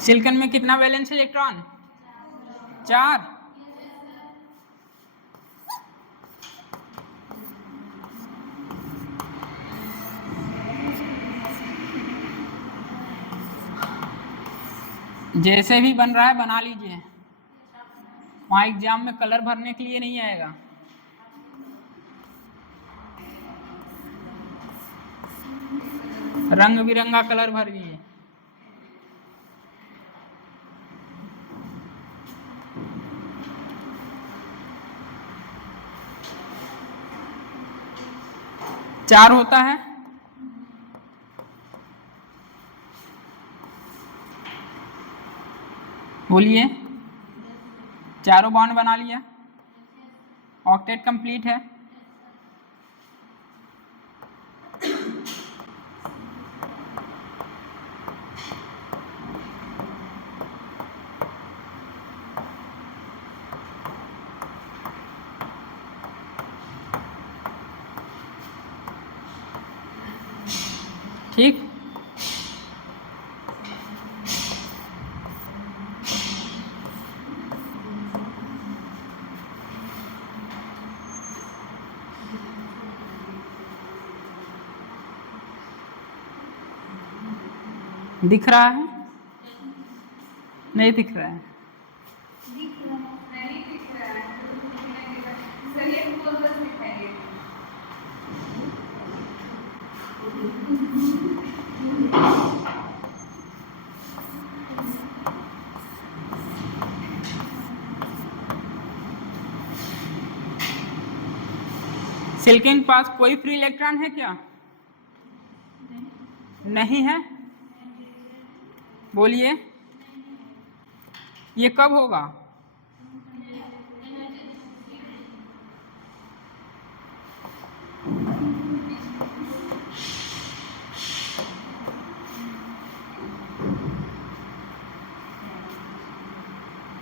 Silicon में कितना valence electron? 4। जैसे भी बन रहा है बना लीजिए, वहां एग्जाम में कलर भरने के लिए नहीं आएगा। रंग बिरंगा कलर भरिए। चार होता है। बोलिए, चारों बॉन्ड बना लिया, ऑक्टेट कंप्लीट है। ठीक, दिख रहा है? नहीं दिख रहा है? सिलिकॉन के पास कोई फ्री इलेक्ट्रॉन है क्या? नहीं है। बोलिए, ये कब होगा?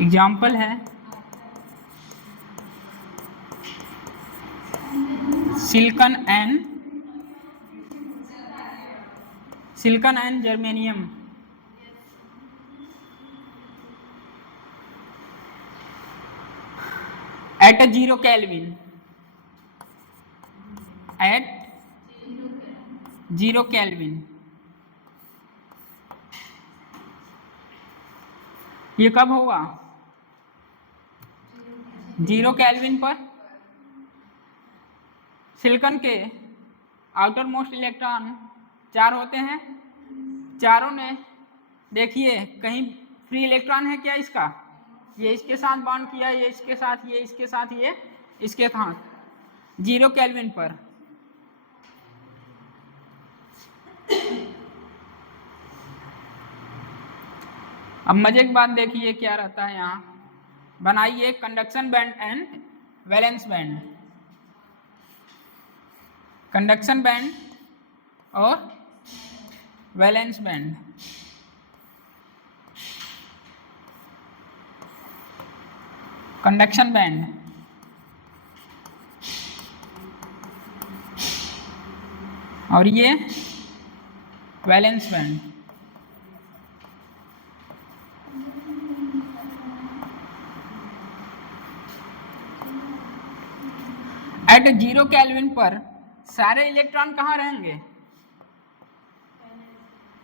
एग्जाम्पल है silicon and germanium. At 0 Kelvin, at 0 Kelvin. ये कब होगा? 0 केल्विन पर सिलिकॉन के आउटर मोस्ट इलेक्ट्रॉन 4 होते हैं। चारों ने देखिए कहीं फ्री इलेक्ट्रॉन है क्या इसका? ये इसके साथ बॉन्ड किया, ये इसके साथ, ये इसके साथ, ये इसके साथ, 0 केल्विन पर। अब मजे की बात देखिए क्या रहता है यहाँ। बनाइए conduction band and valence band. Conduction band और वैलेंस बैंड। कंडक्शन बैंड और ये वैलेंस बैंड। एट 0 केल्विन पर सारे इलेक्ट्रॉन कहाँ रहेंगे?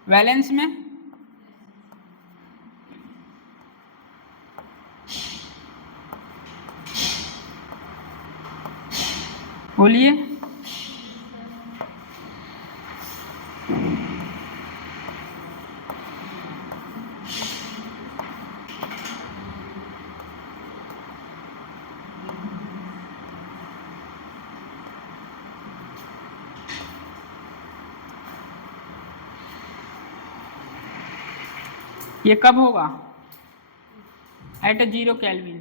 वैलेंस में। बोलिए, ये कब होगा? Eight 0 kelvin.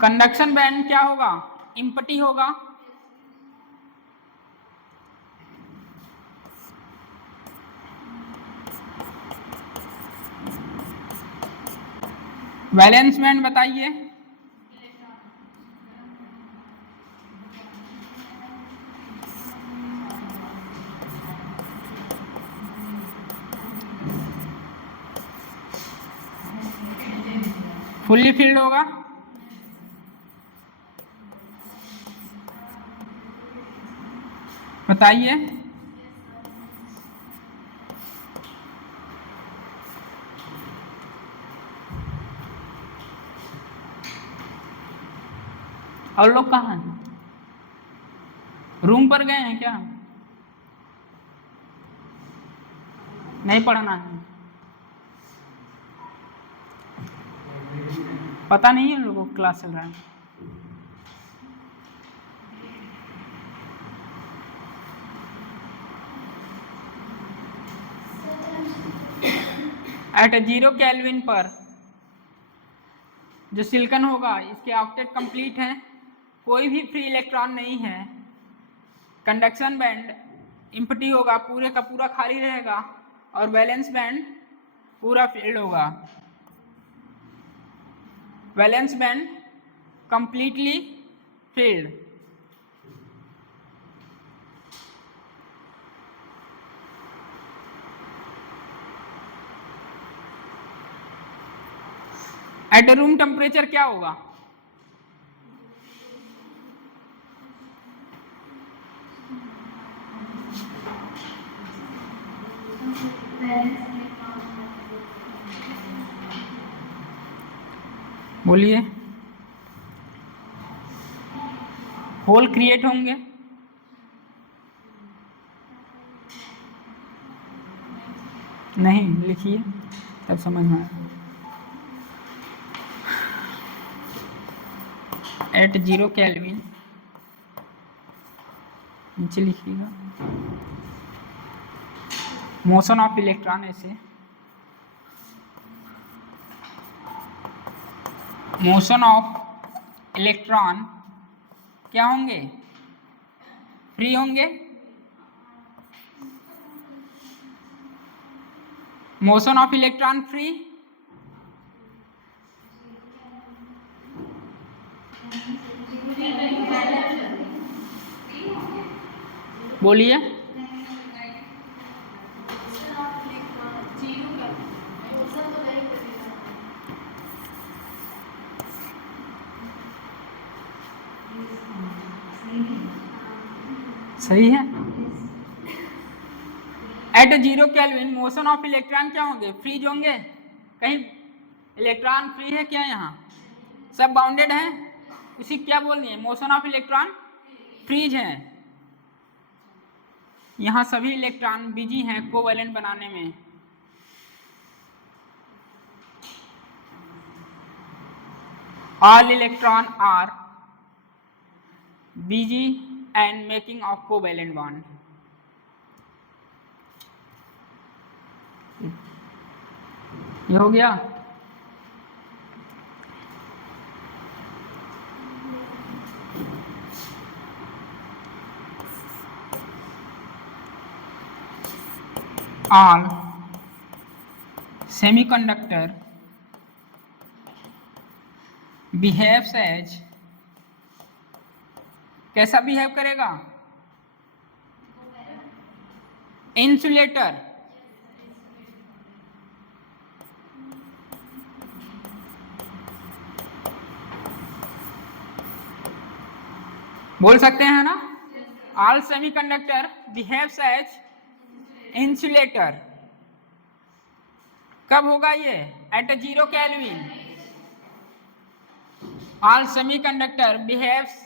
कंडक्शन बैंड क्या होगा? इम्पटी होगा। वैलेंस बैंड बताइए। फुल्ली फील्ड होगा। बताइए। और लोग कहाँ हैं? रूम पर गए हैं क्या? नहीं पढ़ना है? पता नहीं है उन लोगों को क्लास चल रहा है। एट 0 केल्विन पर जो सिलिकॉन होगा इसके ऑक्टेट कंप्लीट है, कोई भी फ्री इलेक्ट्रॉन नहीं है, कंडक्शन बैंड एम्प्टी होगा, पूरे का पूरा खाली रहेगा, और वैलेंस बैंड पूरा फील्ड होगा। Valence band completely field. Eight room temperature क्या होगा? बोलिए। होल क्रिएट होंगे। नहीं लिखिए तब समझ में आएगा। एट 0 केल्विन, नीचे लिखिएगा मोशन ऑफ इलेक्ट्रॉन। ऐसे मोशन ऑफ इलेक्ट्रॉन क्या होंगे? फ्री होंगे। Motion of electron free. बोलिए। सही है। At 0 Kelvin motion of electron क्या होंगे? फ्रीज होंगे। कहीं इलेक्ट्रॉन फ्री है क्या? यहाँ सब बाउंडेड है, उसी क्या बोलनी है? मोशन ऑफ इलेक्ट्रॉन फ्रीज है। यहाँ सभी इलेक्ट्रॉन बिजी हैं कोवैलेंट बनाने में। All electron are busy and making of covalent bond. ये हो गया। ऑल सेमीकंडक्टर बिहेव्स एज, कैसा बिहेव करेगा? इंसुलेटर। बोल सकते हैं ना? All semiconductor behaves as insulator. कब होगा ये? At 0 Kelvin. All semiconductor behaves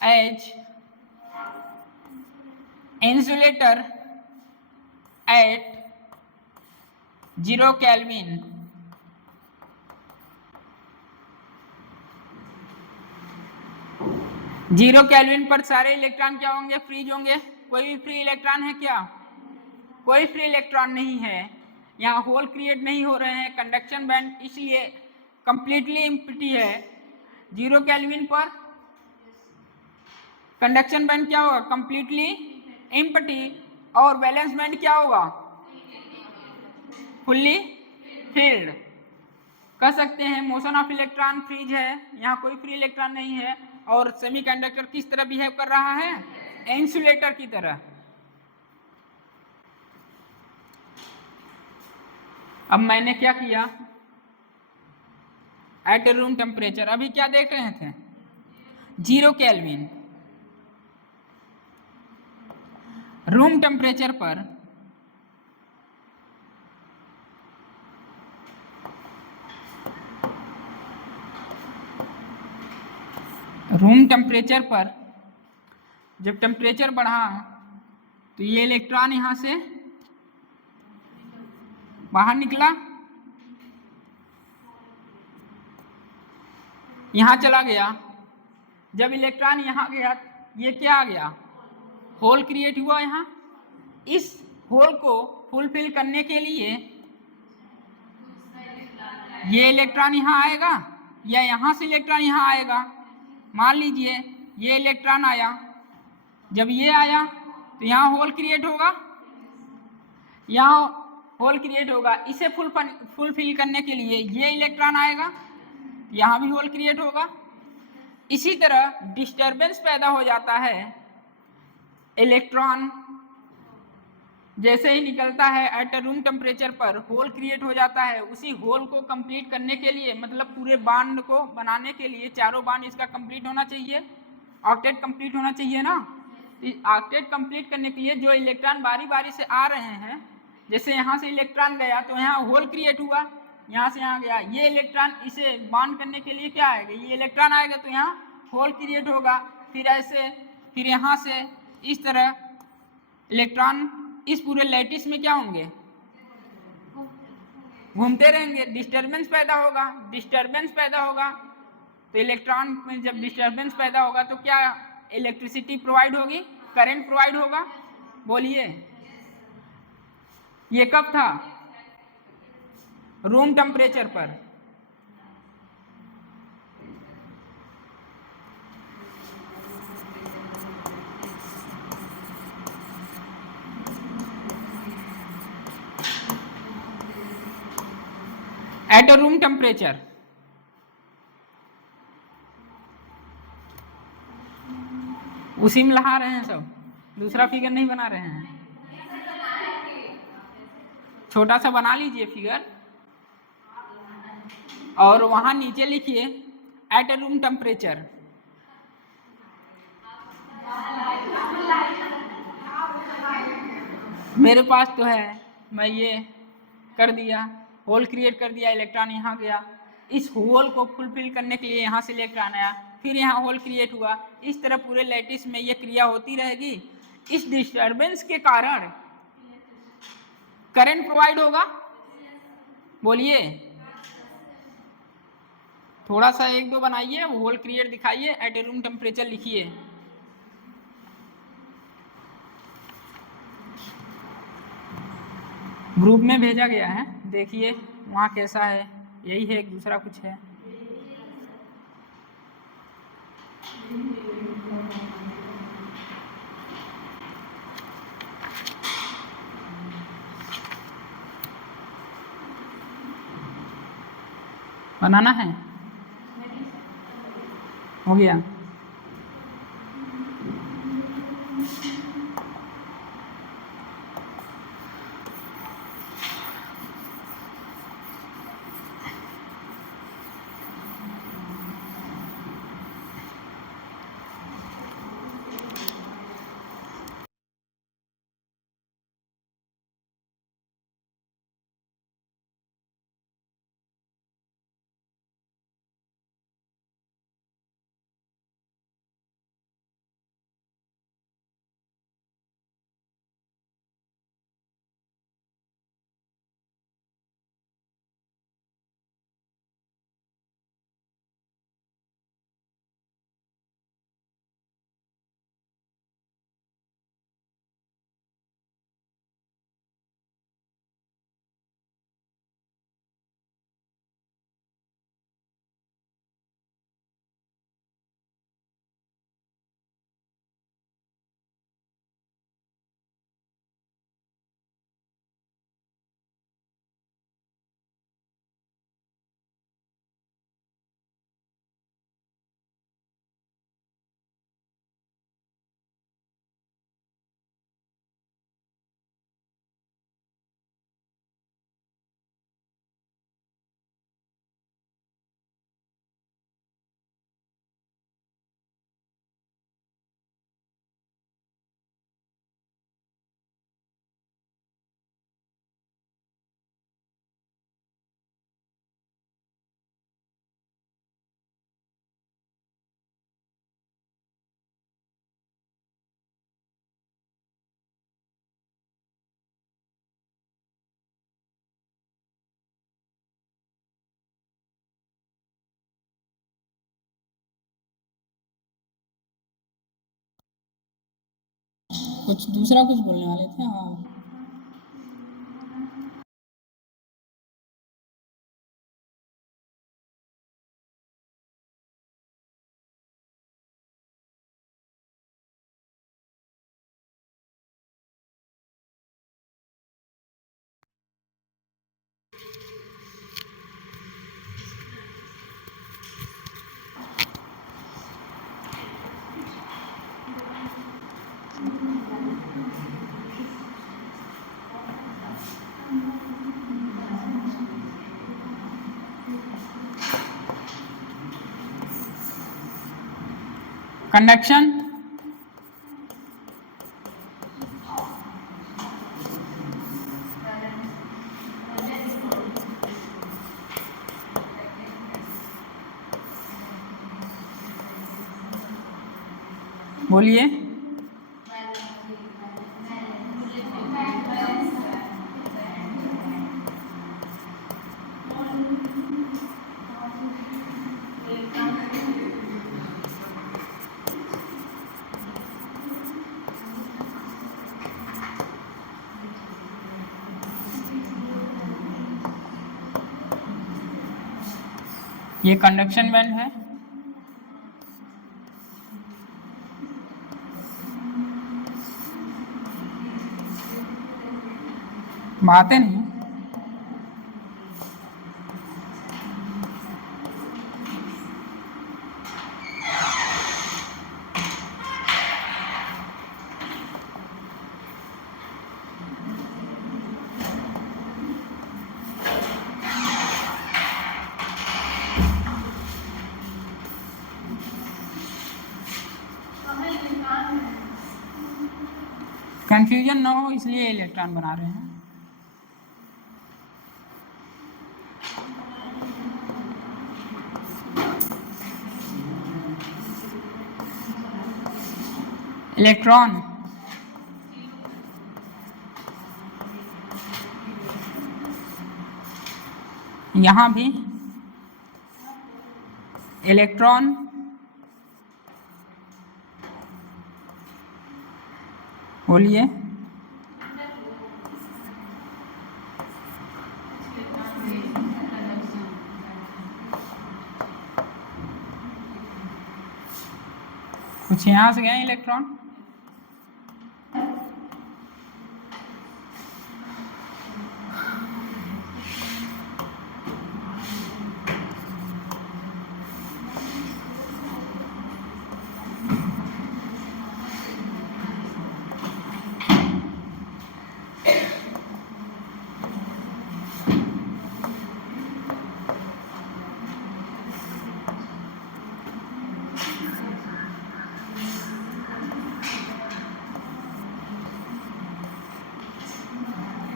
as insulator at 0 Kelvin. Zero Kelvin पर सारे इलेक्ट्रॉन क्या होंगे? फ्रीज होंगे। कोई भी फ्री इलेक्ट्रॉन है क्या? कोई फ्री इलेक्ट्रॉन नहीं है। यहाँ होल क्रिएट नहीं हो रहे हैं, कंडक्शन बैंड इसलिए कंप्लीटली एम्प्टी है। 0 केल्विन पर कंडक्शन बैंड क्या होगा? Completely empty. और वैलेंस बैंड क्या होगा? Fully field. कह सकते हैं मोशन ऑफ इलेक्ट्रॉन फ्रीज है, यहाँ कोई फ्री इलेक्ट्रॉन नहीं है, और सेमीकंडक्टर किस तरह बिहेव कर रहा है? इंसुलेटर की तरह। अब मैंने क्या किया, एट रूम टेम्परेचर, अभी क्या देख रहे थे? 0 केल्विन। रूम टेम्परेचर पर जब टेम्परेचर बढ़ा तो ये इलेक्ट्रॉन यहां से बाहर निकला, यहां चला गया। जब इलेक्ट्रॉन यहां गया, ये क्या आ गया? होल क्रिएट हुआ। यहां इस होल को फुलफिल करने के लिए ये इलेक्ट्रॉन यहां आएगा या यहां से इलेक्ट्रॉन यहां आएगा। मान लीजिए ये इलेक्ट्रॉन आया, जब ये आया तो यहाँ होल क्रिएट होगा, यहाँ होल क्रिएट होगा। इसे फुलफिल करने के लिए ये इलेक्ट्रॉन आएगा, यहाँ भी होल क्रिएट होगा। इसी तरह डिस्टरबेंस पैदा हो जाता है। इलेक्ट्रॉन जैसे ही निकलता है एट रूम टेम्परेचर पर होल क्रिएट हो जाता है। उसी होल को कंप्लीट करने के लिए, मतलब पूरे बांड को बनाने के लिए, चारों बांड इसका कंप्लीट होना चाहिए, ऑक्टेट कंप्लीट होना चाहिए ना। ऑक्टेट कंप्लीट करने के लिए जो इलेक्ट्रॉन बारी बारी से आ रहे हैं, जैसे यहाँ से इलेक्ट्रॉन गया तो यहाँ होल क्रिएट हुआ, यहाँ से यहाँ गया, ये इलेक्ट्रॉन इसे बांड करने के लिए क्या आएगा? ये इलेक्ट्रॉन आएगा तो यहाँ होल क्रिएट होगा। फिर ऐसे, फिर यहाँ से इस तरह इलेक्ट्रॉन इस पूरे लैटिस में क्या होंगे? घूमते रहेंगे। डिस्टरबेंस पैदा होगा तो इलेक्ट्रॉन में जब डिस्टरबेंस पैदा होगा तो क्या इलेक्ट्रिसिटी प्रोवाइड होगी, करंट प्रोवाइड होगा। बोलिए, ये कब था? रूम टेम्परेचर पर। Eight room temperature. उसी में लगा रहे हैं सब, दूसरा फिगर नहीं बना रहे हैं। छोटा सा बना लीजिए फिगर और वहां नीचे लिखिए एट रूम टेम्परेचर। मेरे पास तो है, मैं ये कर दिया, होल क्रिएट कर दिया, इलेक्ट्रॉन यहाँ गया। इस होल को फुलफिल करने के लिए यहाँ से इलेक्ट्रॉन आया, फिर यहाँ होल क्रिएट हुआ। इस तरह पूरे लैटिस में ये क्रिया होती रहेगी। इस डिस्टरबेंस के कारण करंट प्रोवाइड होगा। बोलिए, थोड़ा सा एक दो बनाइए, होल क्रिएट दिखाइए, एट ए रूम टेम्परेचर लिखिए। ग्रुप में भेजा गया है, देखिए वहाँ कैसा है। यही है, दूसरा कुछ है? बनाना है? हो गया। कुछ दूसरा कुछ बोलने वाले थे। हाँ, कंडक्शन बोलिए। ये कंडक्शन बैंड है। बातें नहीं। कंफ्यूजन ना हो इसलिए इलेक्ट्रॉन बना रहे हैं। इलेक्ट्रॉन यहाँ भी इलेक्ट्रॉन बोलिए। कुछ यहाँ से गए इलेक्ट्रॉन।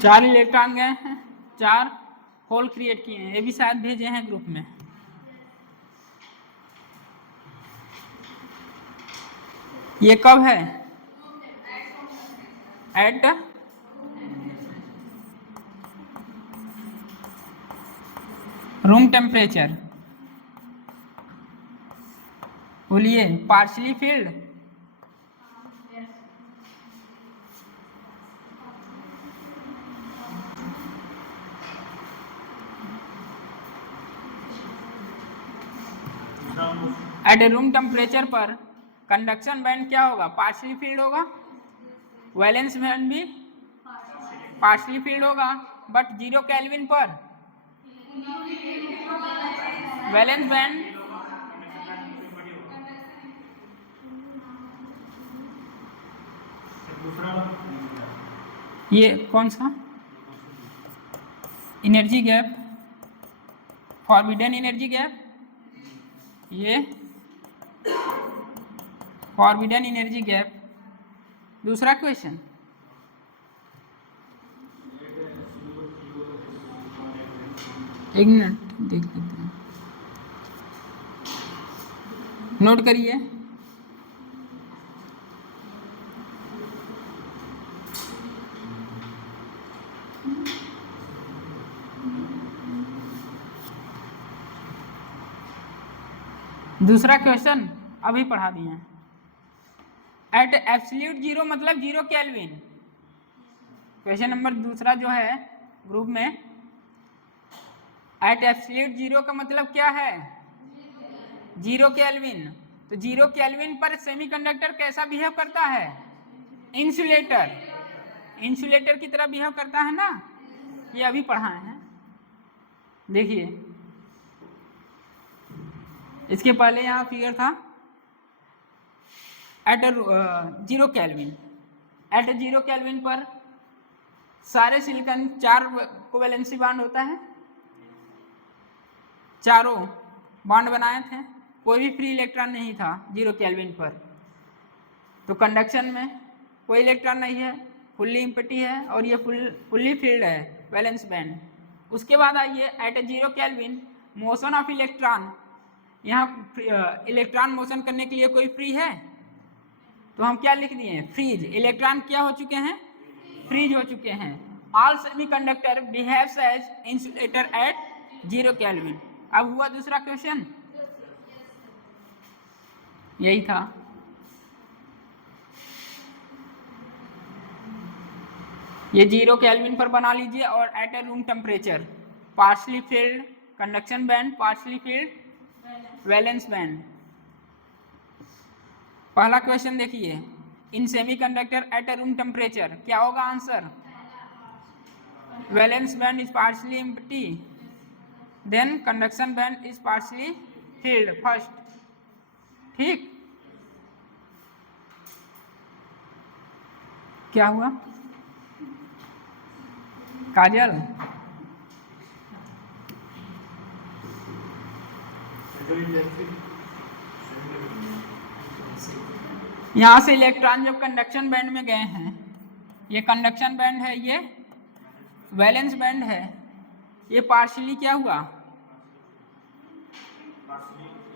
चार इलेक्ट्रॉन गए हैं, 4 होल क्रिएट किए हैं। ये भी शायद भेजे हैं ग्रुप में। ये कब है? At room temperature. बोलिए। Partially filled at a room temperature पर कंडक्शन बैंड क्या होगा? पार्शली फील्ड होगा। वैलेंस बैंड भी पार्शली फील्ड होगा, बट 0 केल्विन पर वैलेंस बैंड ये कौन सा energy gap? Forbidden energy gap. ये फॉरबिडन एनर्जी गैप। दूसरा क्वेश्चन, एक मिनट देख लेते हैं, नोट करिए। दूसरा क्वेश्चन अभी पढ़ा दिए हैं। एट एब्सोल्यूट जीरो मतलब 0 केल्विन। क्वेश्चन नंबर दूसरा जो है ग्रुप में, एट एब्सोल्यूट जीरो का मतलब क्या है? 0 केल्विन। तो 0 केल्विन पर सेमीकंडक्टर कैसा बिहेव करता है? इंसुलेटर, इंसुलेटर की तरह बिहेव करता है ना, ये अभी पढ़ाए हैं। देखिए इसके पहले यहाँ फिगर था एट 0 केल्विन। एट 0 केल्विन पर सारे सिलिकॉन 4 कोवेलेंसी बॉन्ड होता है, चारों बॉन्ड बनाए थे, कोई भी फ्री इलेक्ट्रॉन नहीं था 0 केल्विन पर। तो कंडक्शन में कोई इलेक्ट्रॉन नहीं है, फुल्ली एम्प्टी है, और ये फुल्ली फिल्ड है, वैलेंस बैंड। उसके बाद आइए at 0 Kelvin motion of electron. यहाँ इलेक्ट्रॉन मोशन करने के लिए कोई फ्री है, तो हम क्या लिख दिए? फ्रीज। इलेक्ट्रॉन क्या हो चुके हैं? फ्रीज हो चुके हैं। All semiconductor behaves as insulator at 0 Kelvin. अब हुआ दूसरा क्वेश्चन, यही था। ये 0 केल्विन पर बना लीजिए और at a room temperature, partially filled conduction band, partially filled valence band. पहला क्वेश्चन देखिए, in semiconductor at a room temperature, क्या होगा answer? Valence band is partially empty, then conduction band is partially filled first. ठीक, क्या हुआ काजल? यहां से electron जब कंडक्शन बैंड में गए हैं, ये कंडक्शन बैंड है, ये वैलेंस बैंड है, ये पार्शियली क्या हुआ?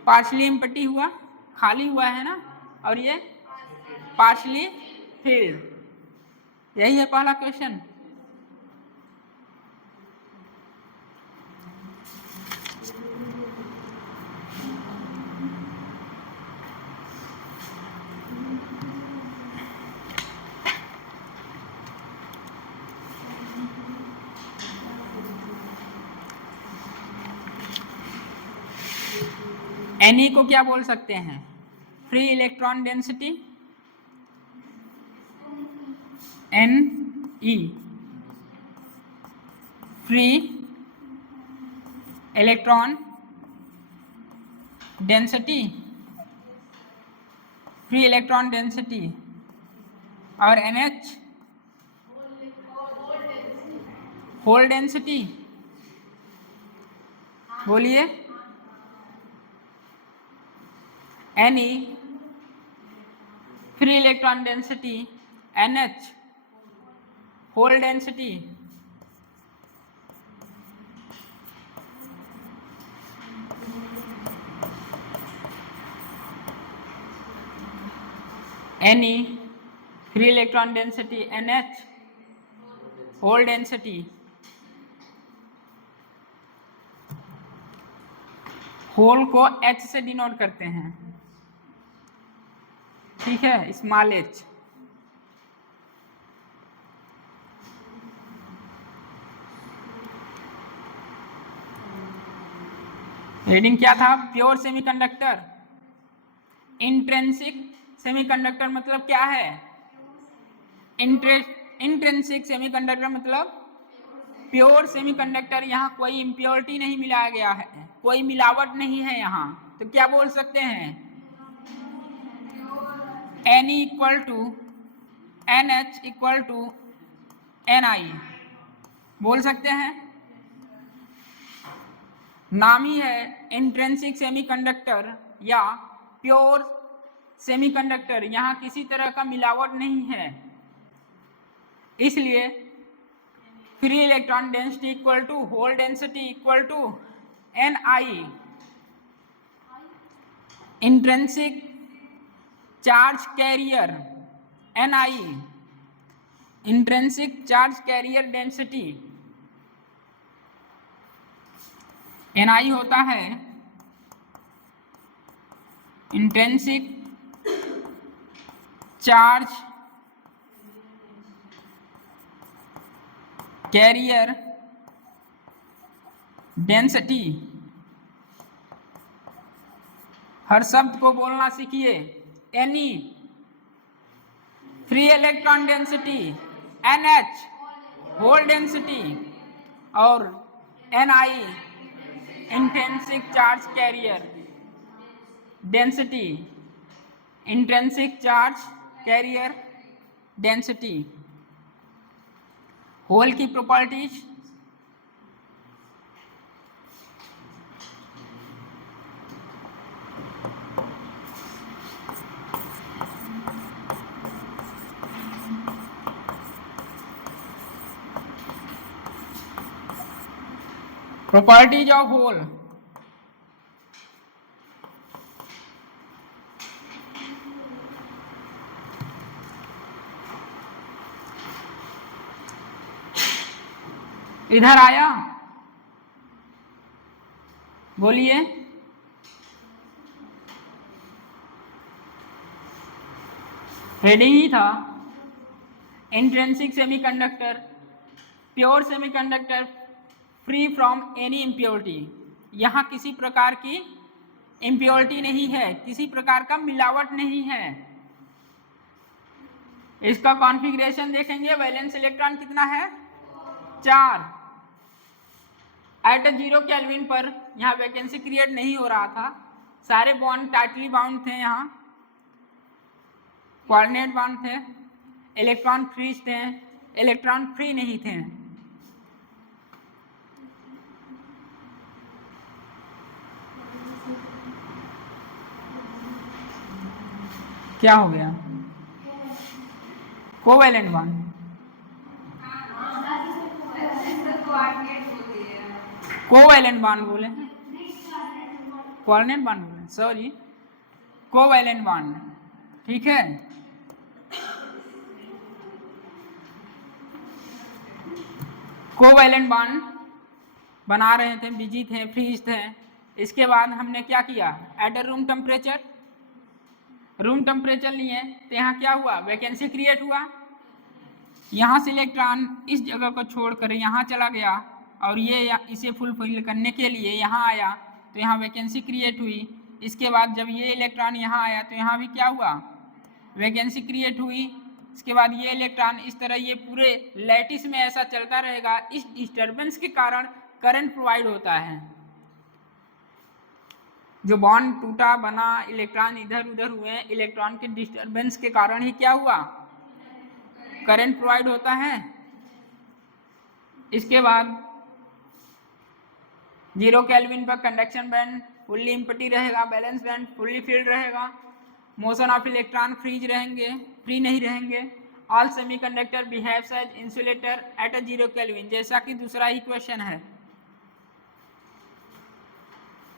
पार्शियली एम्प्टी हुआ, खाली हुआ है ना, और ये पार्शियली फिल्ड। यही है पहला क्वेश्चन। Ne को क्या बोल सकते हैं? Free electron density, Ne free electron density, free electron density, और NH होल डेंसिटी। बोलिए। Ne free electron density, NH hole density. Ne free electron density, NH hole density. Hole को H से denote करते हैं, ठीक है, स्मॉल h। रीडिंग क्या था? Pure semiconductor. इंट्रिंसिक सेमीकंडक्टर मतलब क्या है? इंट्रिंसिक सेमीकंडक्टर मतलब प्योर सेमीकंडक्टर। यहाँ कोई इम्प्योरिटी नहीं मिलाया गया है, कोई मिलावट नहीं है यहाँ, तो क्या बोल सकते हैं? Ne equal to NH equal to Ni बोल सकते हैं। नाम ही है इंट्रिंसिक सेमीकंडक्टर या प्योर सेमीकंडक्टर, यहाँ किसी तरह का मिलावट नहीं है, इसलिए free electron density equal to hole density equal to Ni। Intrinsic charge carrier Ni, intrinsic charge carrier density Ni होता है इंट्रिंसिक चार्ज कैरियर डेंसिटी। हर शब्द को बोलना सीखिए। Any free electron density, NH hole density, और NI intrinsic charge carrier density. Intrinsic charge carrier density. Hole की properties, properties of hole. इधर आया, बोलिए। हेडिंग ही था intrinsic semiconductor, pure semiconductor free from any impurity. यहाँ किसी प्रकार की इम्प्योरिटी नहीं है, किसी प्रकार का मिलावट नहीं है। इसका कॉन्फ़िगरेशन देखेंगे, वैलेंस इलेक्ट्रॉन कितना है, 4। एट 0 केल्विन पर यहाँ वैकेंसी क्रिएट नहीं हो रहा था, सारे बॉन्ड टाइटली बाउंड थे, यहाँ कोऑर्डिनेट बॉन्ड थे, इलेक्ट्रॉन फ्री थे, इलेक्ट्रॉन फ्री नहीं थे। क्या हो गया, कोवैलेंट बॉन्ड, कोवैलेंट बॉन्ड बोले, कोऑर्डिनेट बॉन्ड बोले, सॉरी, कोवैलेंट बॉन्ड, ठीक है। कोवैलेंट बॉन्ड बना रहे थे, बिजी थे, फ्रीज थे। इसके बाद हमने क्या किया, एट अ रूम टेम्परेचर लिए, तो यहाँ क्या हुआ, वैकेंसी क्रिएट हुआ। यहाँ से इलेक्ट्रॉन इस जगह को छोड़कर यहाँ चला गया, और ये इसे फुलफिल करने के लिए यहाँ आया, तो यहाँ वैकेंसी क्रिएट हुई। इसके बाद जब ये इलेक्ट्रॉन यहाँ आया तो यहाँ भी क्या हुआ, वैकेंसी क्रिएट हुई। इसके बाद ये इलेक्ट्रॉन इस तरह ये पूरे लैटिस में ऐसा चलता रहेगा। इस डिस्टर्बेंस के कारण करंट प्रोवाइड होता है। जो बॉन्ड टूटा बना, इलेक्ट्रॉन इधर उधर हुए, इलेक्ट्रॉन के डिस्टर्बेंस के कारण ही क्या हुआ, करंट प्रोवाइड होता है। इसके बाद 0 केल्विन पर कंडक्शन बैंड फुल्ली एम्प्टी रहेगा, बैलेंस बैंड फुल्ली फिल्ड रहेगा, मोशन ऑफ इलेक्ट्रॉन फ्री नहीं रहेंगे। All semiconductor behaves as insulator at a 0 kelvin, जैसा कि दूसरा ही क्वेश्चन है।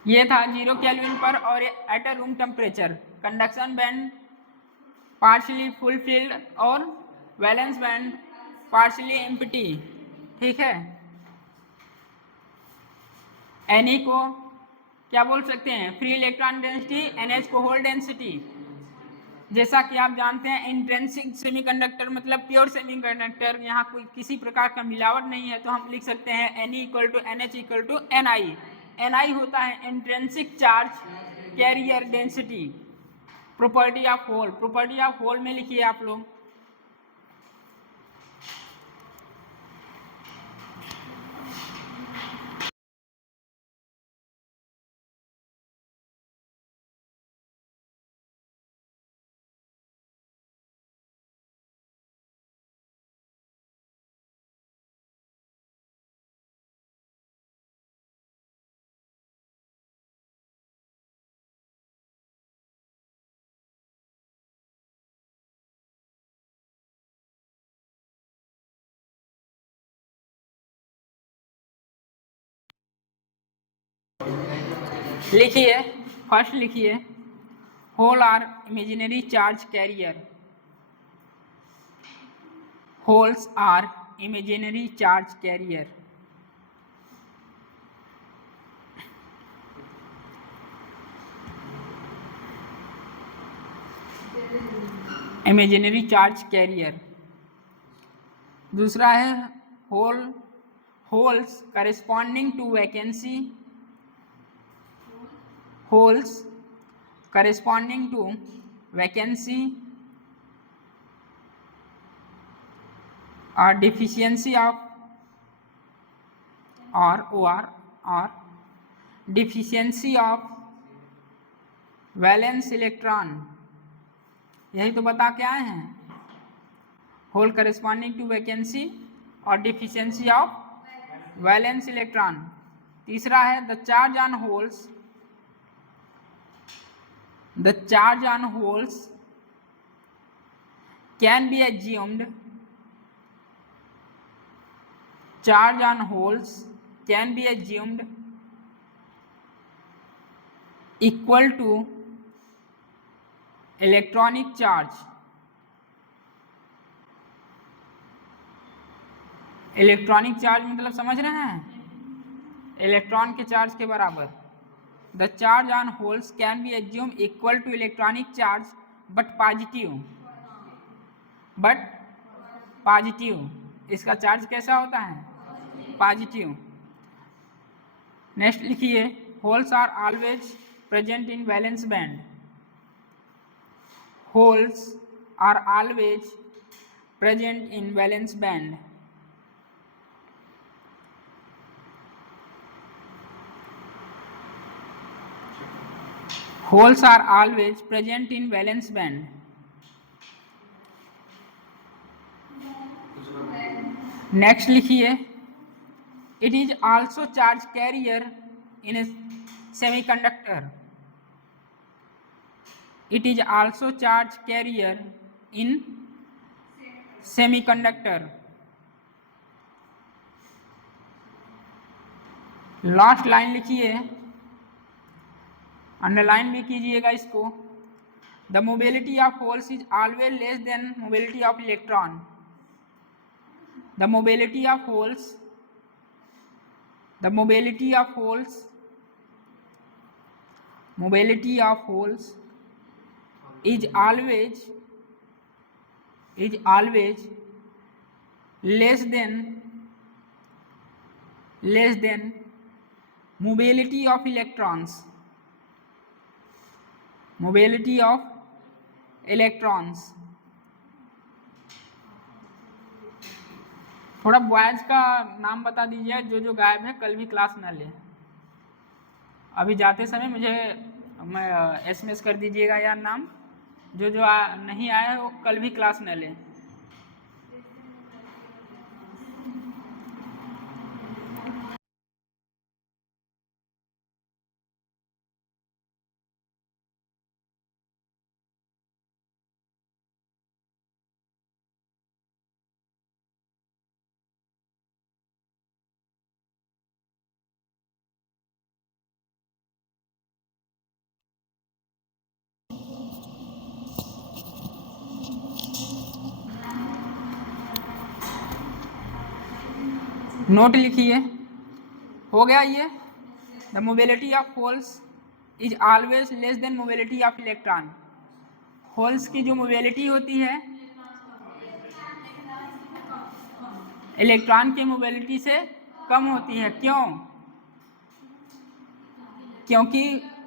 ये था 0 केल्विन पर और at a room temperature, conduction band partially full field और वैलेंस बैंड पार्शली एम्प्टी, ठीक है। Na को क्या बोल सकते हैं, फ्री इलेक्ट्रॉन डेंसिटी, NH को होल डेंसिटी। जैसा कि आप जानते हैं इंट्रिंसिक सेमीकंडक्टर मतलब प्योर सेमीकंडक्टर, यहाँ कोई किसी प्रकार का मिलावट नहीं है, तो हम लिख सकते हैं Ne = NH = Ni। Ni होता है intrinsic charge carrier density. Property of hole में लिखिए आप लोग, लिखिए, फर्स्ट लिखिए, hole are imaginary charge carrier. Holes are imaginary charge carrier. Imaginary charge carrier. दूसरा है holes corresponding to vacancy, holes corresponding to vacancy or deficiency of or deficiency of valence electron. यही तो बता के आए हैं, होल करेस्पॉन्डिंग टू वैकेंसी और deficiency of valence electron. तीसरा है the charge on holes, the charge on holes can be assumed, charge on holes can be assumed equal to electronic charge, electronic charge मतलब समझ रहे हैं, electron के charge के बराबर। The charge on holes can be assumed equal to electronic charge but positive। इसका charge कैसा होता है? पॉजिटिव। नेक्स्ट लिखिए, holes are always present in valence band, holes are always present in valence band. Holes are always present in valence band. Next लिखिए, it is also charge carrier in a semiconductor. It is also charge carrier in semiconductor. Last line लिखिए, underline भी कीजिएगा इसको। The mobility of holes is always less than mobility of electron. The mobility of holes, the mobility of holes, mobility of holes is always less than mobility of electrons, mobility of electrons. थोड़ा boys का नाम बता दीजिए, जो गायब है कल भी क्लास ना ले। अभी जाते समय मुझे SMS कर दीजिएगा यार नाम, जो नहीं आया है वो कल भी क्लास न ले। नोट लिखिए, हो गया ये। The mobility of holes is always less than mobility of electron. Holes की जो मोबिलिटी होती है इलेक्ट्रॉन की मोबिलिटी से कम होती है। क्यों? क्योंकि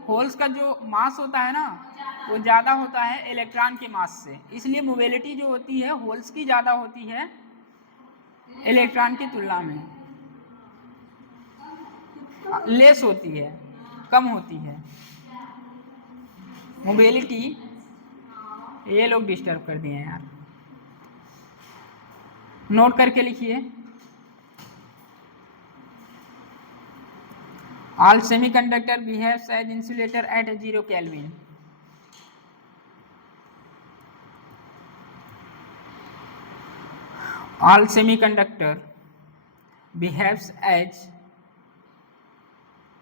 होल्स का जो मास होता है ना वो ज़्यादा होता है इलेक्ट्रॉन के मास से, इसलिए मोबिलिटी जो होती है होल्स की ज़्यादा होती है इलेक्ट्रॉन की तुलना में, लेस होती है, कम होती है मोबिलिटी। ये लोग डिस्टर्ब कर दिए यार, नोट करके लिखिए। All semiconductor behaves as insulator at 0 Kelvin. All semiconductor behaves as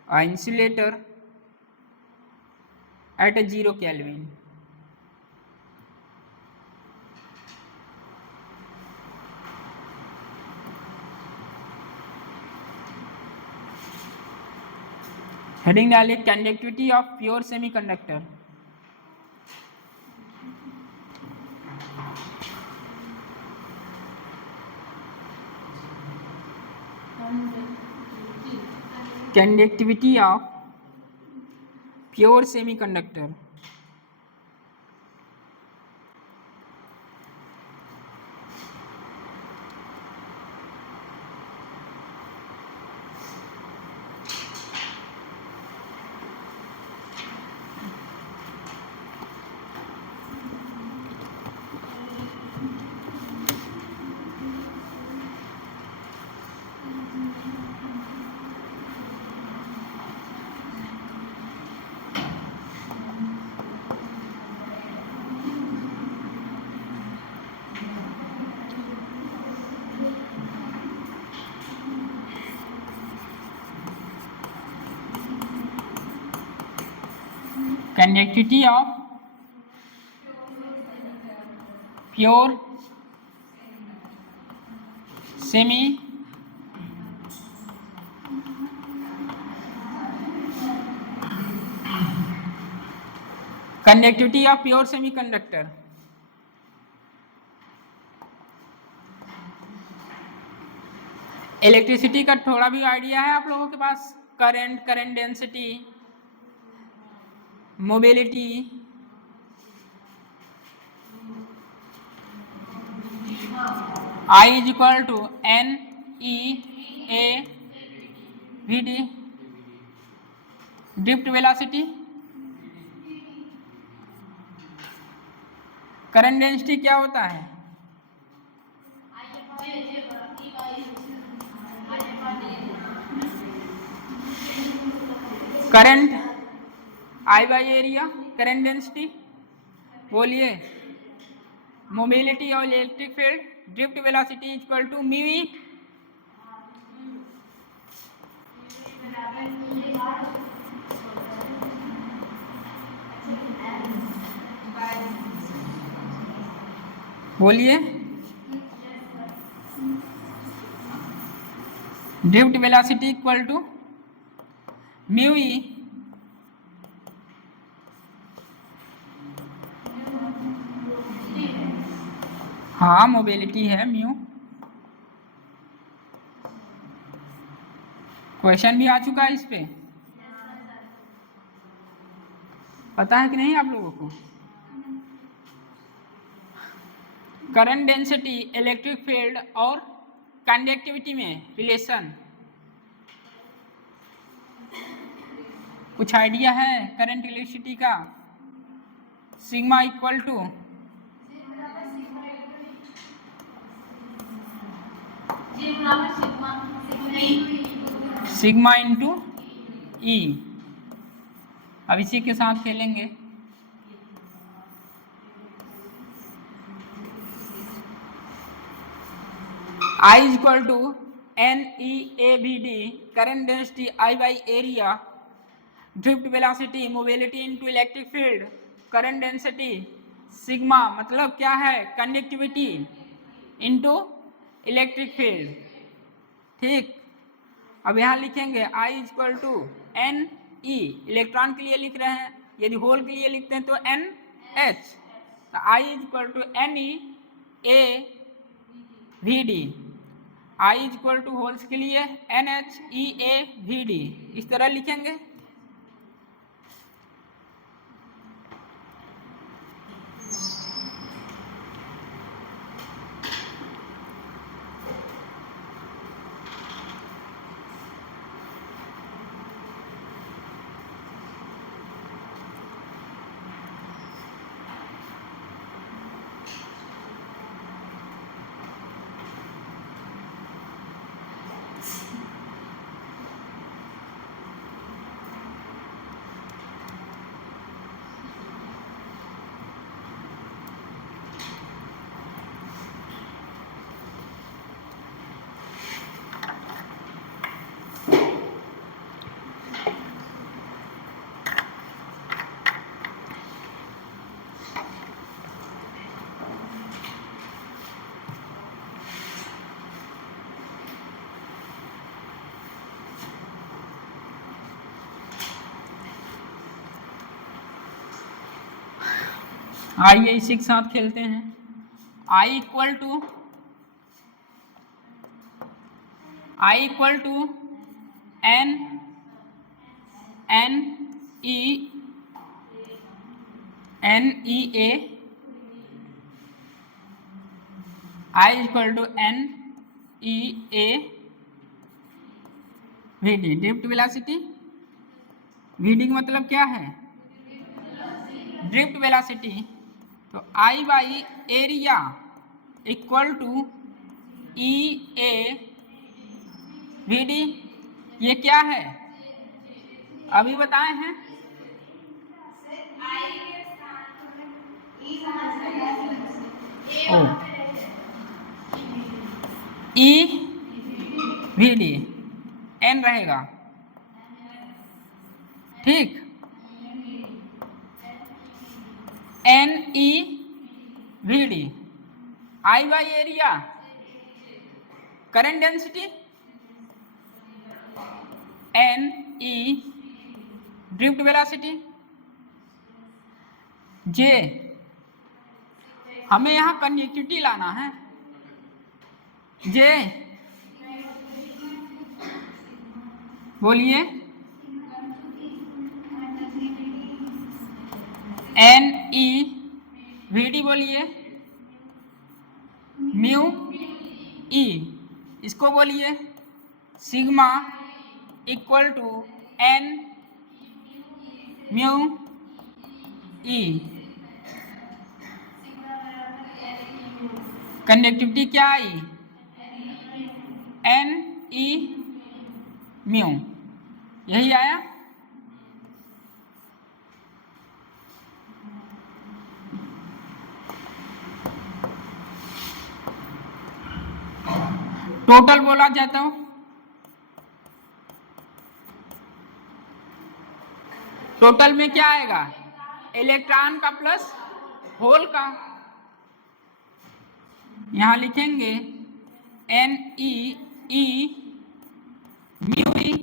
an insulator at 0 Kelvin. Heading डालिए, conductivity of pure semiconductor. conductivity of pure semiconductor. Conductivity of pure semi conductivity of pure semiconductor. Electricity का थोड़ा भी idea है आप लोगों के पास? Current density, mobility, I is equal to N E A V D, drift velocity, current density क्या होता है? Current I by area, current density बोलिए, मोबिलिटी और electric field, drift velocity equal to mu E, बोलिए, drift velocity equal to mu E हाँ mobility है mu. Question भी आ चुका है इस पे, पता है कि नहीं आप लोगों को? करंट डेंसिटी, इलेक्ट्रिक फील्ड और कंडक्टिविटी में रिलेशन कुछ आइडिया है? करंट इलेक्ट्रिसिटी का sigma equal to sigma into E. अब इसी के साथ खेलेंगे। I is equal to NEAVD, current density I by area, drift velocity, mobility into electric field, current density sigma मतलब क्या है? Conductivity into electric field. ठीक, अब यहाँ लिखेंगे I is equal to NE, electron के लिए लिख रहे हैं, यदि होल के लिए लिखते हैं तो NH, तो I is equal to NEAVD, I is equal to holes के लिए NHEAVD, इस तरह लिखेंगे। आइए इसी के साथ खेलते हैं। I equal to I equal to N E A, I equal to N E A V D, drift velocity. V D का मतलब क्या है? Drift velocity. तो I by area equal to E A V D, ये क्या है अभी बताए हैं? ओ ई वी डी, एन रहेगा, ठीक। N E V D, I by area, current density, N E drift velocity, J हमें यहां कंडक्टिविटी लाना है, जे बोलिए, एन ई वी डी बोलिए, म्यू ई, इसको बोलिए sigma equal to N mu E. Conductivity क्या आई? एन ई म्यू, यही आया। टोटल बोला जाता हूं, टोटल में क्या आएगा? इलेक्ट्रॉन का प्लस होल का। यहां लिखेंगे N E mu E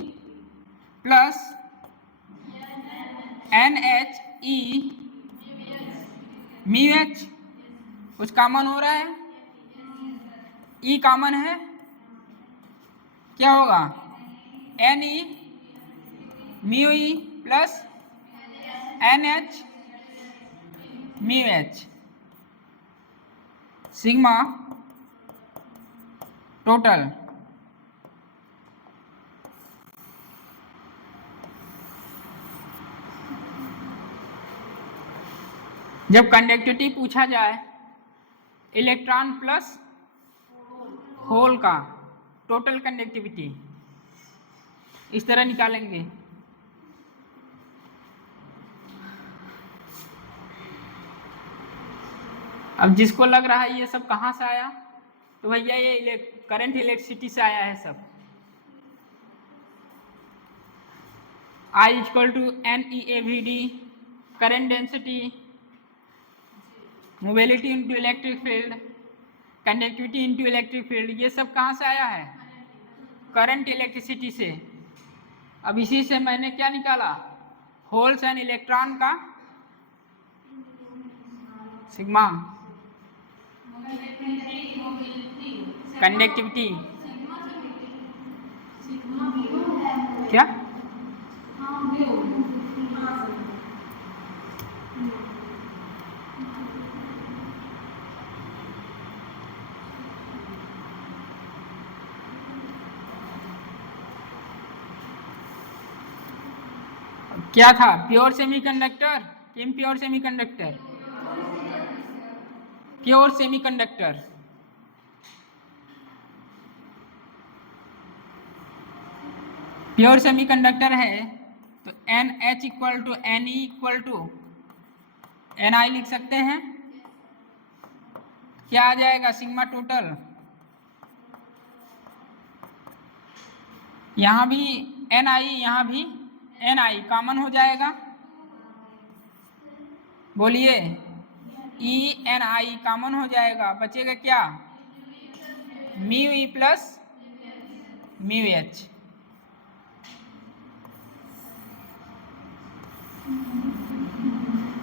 plus N H E mu H. कुछ कॉमन हो रहा है? ई कॉमन है, क्या होगा? N E mu E plus N H mu H, sigma total. जब कंडक्टिविटी पूछा जाए इलेक्ट्रॉन प्लस होल का टोटल कंडक्टिविटी इस तरह निकालेंगे। अब जिसको लग रहा है ये सब कहाँ से आया, तो भैया ये करंट इलेक्ट्रिसिटी से आया है सब। I equal to N E A V D, current density, mobility into electric field, conductivity into electric field, ये सब कहाँ से आया है? करंट इलेक्ट्रिसिटी से। अब इसी से मैंने क्या निकाला? होल्स एंड इलेक्ट्रॉन का सिग्मा, कंडक्टिविटी क्या? क्या था? प्योर सेमीकंडक्टर कि impure semiconductor? Pure semiconductor. Pure semiconductor है तो N H equal to N E equal to N I लिख सकते हैं। क्या आ जाएगा? Sigma total. यहां भी एन आई, यहां भी एन आई कॉमन हो जाएगा। बोलिए, ई एन आई कॉमन हो जाएगा, बचेगा क्या? Mu E plus mu H.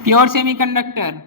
Pure semiconductor.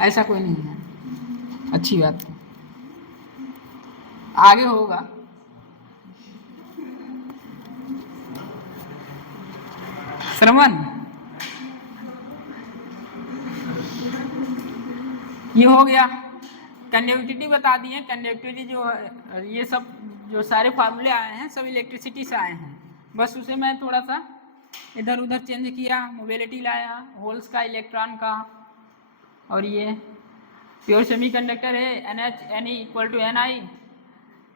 ऐसा कोई नहीं है, अच्छी बात है, आगे होगा। श्रवण, ये हो गया। कंडक्टिविटी बता दिए। कंडक्टिविटी जो है, ये सब जो सारे फार्मूले आए हैं सब इलेक्ट्रिसिटी से आए हैं, बस उसे मैं थोड़ा सा इधर उधर चेंज किया, मोबिलिटी लाया, होल्स का, इलेक्ट्रॉन का। और ये प्योर सेमीकंडक्टर है, NH Ne equal to Ni,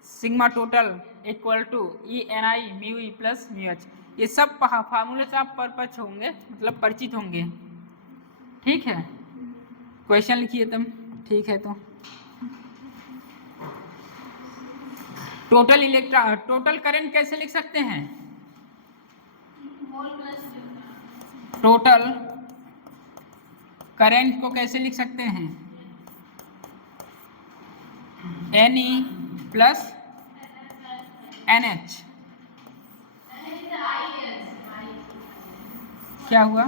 sigma total equal to ENi mu E plus mu H. ये सब फार्मूले से आप परिचित होंगे, मतलब परिचित होंगे। ठीक है, क्वेश्चन लिखिए तुम। ठीक है, तो टोटल करंट कैसे लिख सकते हैं? टोटल करंट को कैसे लिख सकते हैं? Ne plus NH। क्या हुआ?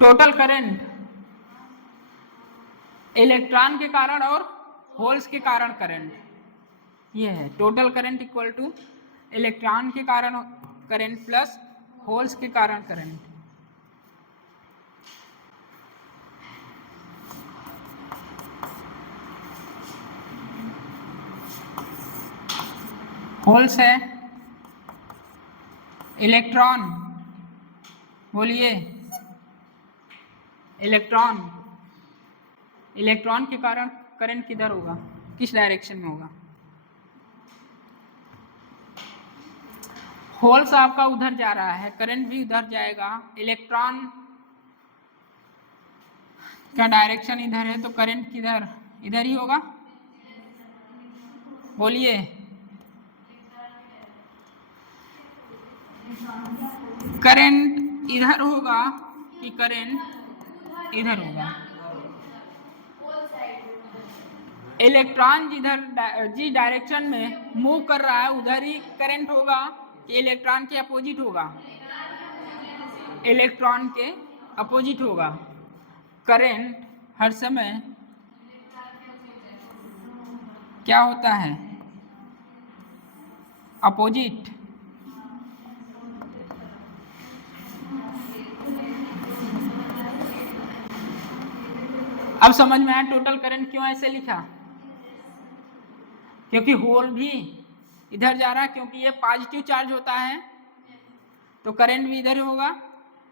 टोटल करंट इलेक्ट्रॉन के कारण और होल्स के कारण करंट, ये है total current equal two electron के कारण करंट प्लस होल्स के कारण करंट। होल्स है, इलेक्ट्रॉन, बोलिए इलेक्ट्रॉन, इलेक्ट्रॉन के कारण करंट किधर होगा, किस डायरेक्शन में होगा? होल्स आपका उधर जा रहा है, करंट भी उधर जाएगा। इलेक्ट्रॉन का डायरेक्शन इधर है, तो करंट किधर, इधर ही होगा। बोलिए, करंट इधर होगा कि करंट इधर होगा? इलेक्ट्रॉन जिस डायरेक्शन में मूव कर रहा है उधर ही करंट होगा कि इलेक्ट्रॉन के अपोजिट होगा? इलेक्ट्रॉन के अपोजिट होगा। करंट हर समय क्या होता है? अपोजिट। अब समझ में आया टोटल करंट क्यों ऐसे लिखा? क्योंकि होल भी इधर जा रहा है, क्योंकि ये पॉजिटिव चार्ज होता है तो करंट भी इधर होगा।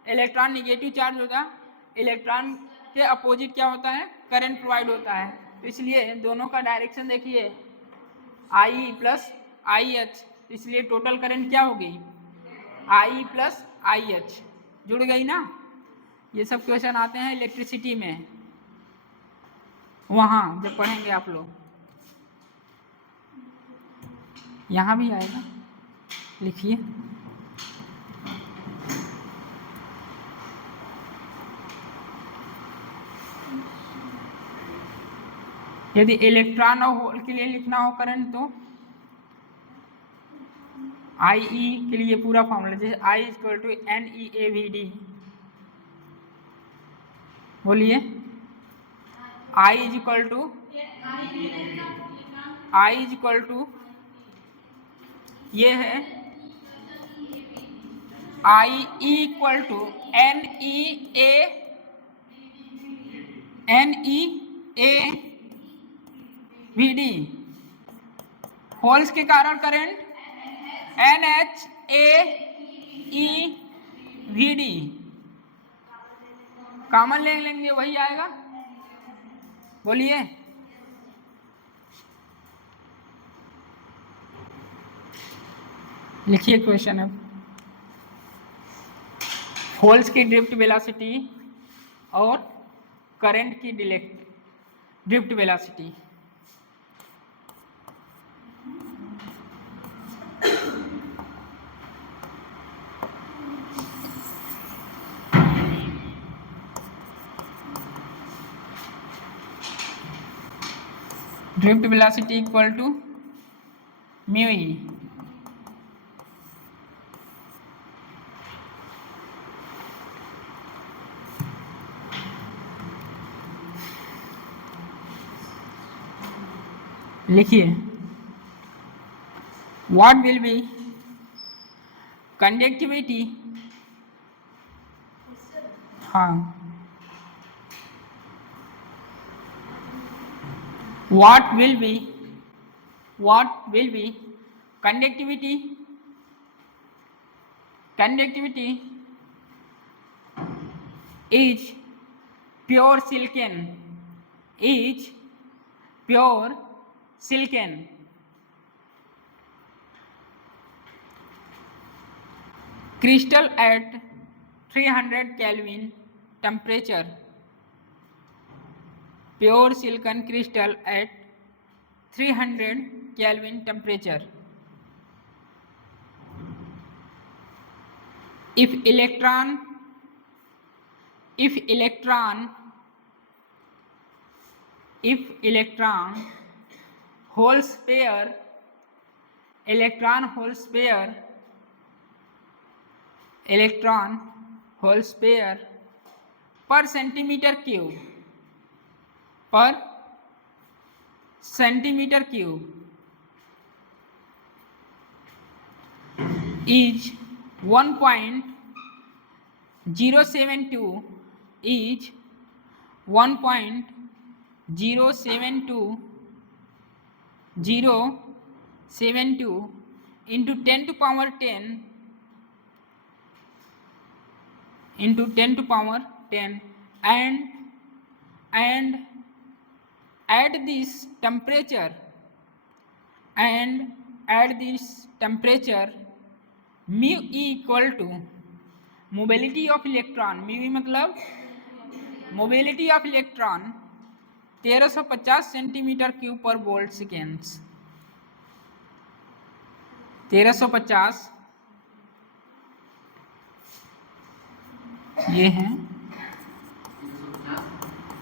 इलेक्ट्रॉन निगेटिव चार्ज होगा, इलेक्ट्रॉन के अपोजिट क्या होता है? करंट प्रोवाइड होता है। तो इसलिए दोनों का डायरेक्शन देखिए, आई प्लस आई एच, इसलिए टोटल करंट क्या होगी? आई प्लस आई एच, जुड़ गई ना। ये सब क्वेश्चन आते हैं इलेक्ट्रिसिटी में, वहाँ जब पढ़ेंगे आप लोग, यहाँ भी आएगा, लिखिए। यदि इलेक्ट्रॉन और होल के लिए लिखना हो करंट तो आई ई के लिए पूरा फॉर्मूला, जैसे आई इक्वल टू NeAVD। बोलिए, आई इज इक्वल टू ये है I equal to NeAVD। Holes के कारण करंट NHAEVD, कॉमन ले लेंगे वही आएगा। बोलिए, लिखिए क्वेश्चन। अब होल्स की ड्रिफ्ट वेलोसिटी और करंट की drift velocity. Drift velocity equal to mu E लिखिए व्हाट विल बी कंडक्टिविटी, हाँ, what will be conductivity is pure silicon crystal at 300 Kelvin temperature. Pure silicon crystal at 300 Kelvin temperature. If electron holes pair per centimeter cube is 1.072 into 10 to power 10 and at this temperature mu E equal to mobility of electron, mu E मतलब mobility of electron 1350 centimetre cube पर volt seconds. 1350 ये है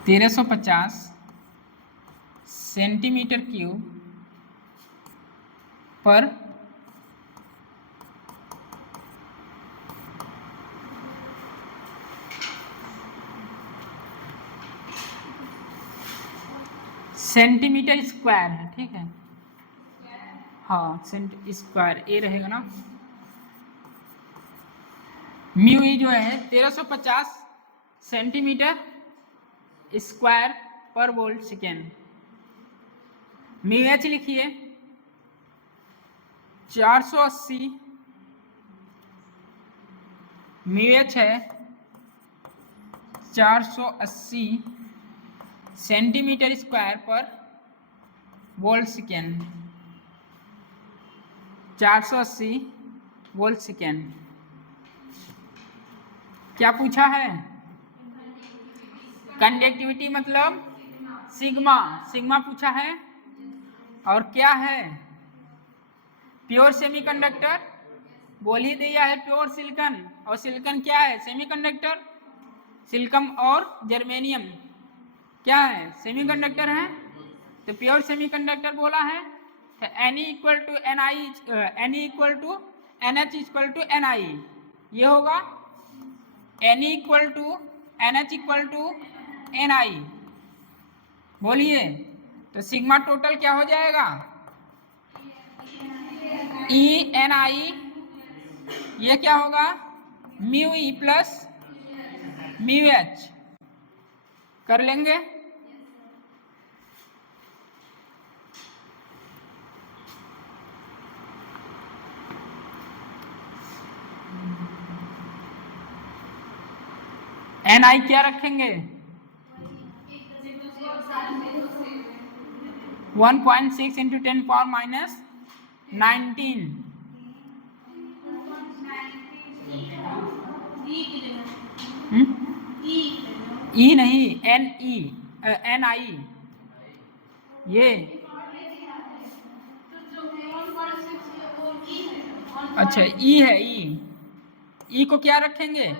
1350 centimetre cube पर centimetre square है, ठीक है, हाँ square ए रहेगा ना। म्यू ई जो है 1350 सेंटीमीटर स्क्वायर पर वोल्ट सेकेंड। म्यू एच लिखिए 480, म्यू एच है 480 सेंटीमीटर स्क्वायर पर वोल्ट सेकेंड। 480 volt second. क्या पूछा है? कंडक्टिविटी मतलब सिग्मा पूछा है। और क्या है? प्योर सेमीकंडक्टर, बोल ही दिया है प्योर सिलिकॉन। और सिलिकॉन क्या है? सेमीकंडक्टर। सिलिकॉन और जर्मेनियम क्या है? सेमीकंडक्टर है। तो प्योर सेमीकंडक्टर बोला है। तो N equal to NH equal to NI, ये होगा N equal to NH equal to NI। बोलिए तो सिग्मा टोटल क्या हो जाएगा? ENI, ये क्या होगा? Mu E plus mu H. कर लेंगे? NI क्या रखेंगे? 1.6 इंटू 10 पावर माइनस 19। ई नहीं, NI ये। अच्छा ई है, ई को क्या रखेंगे?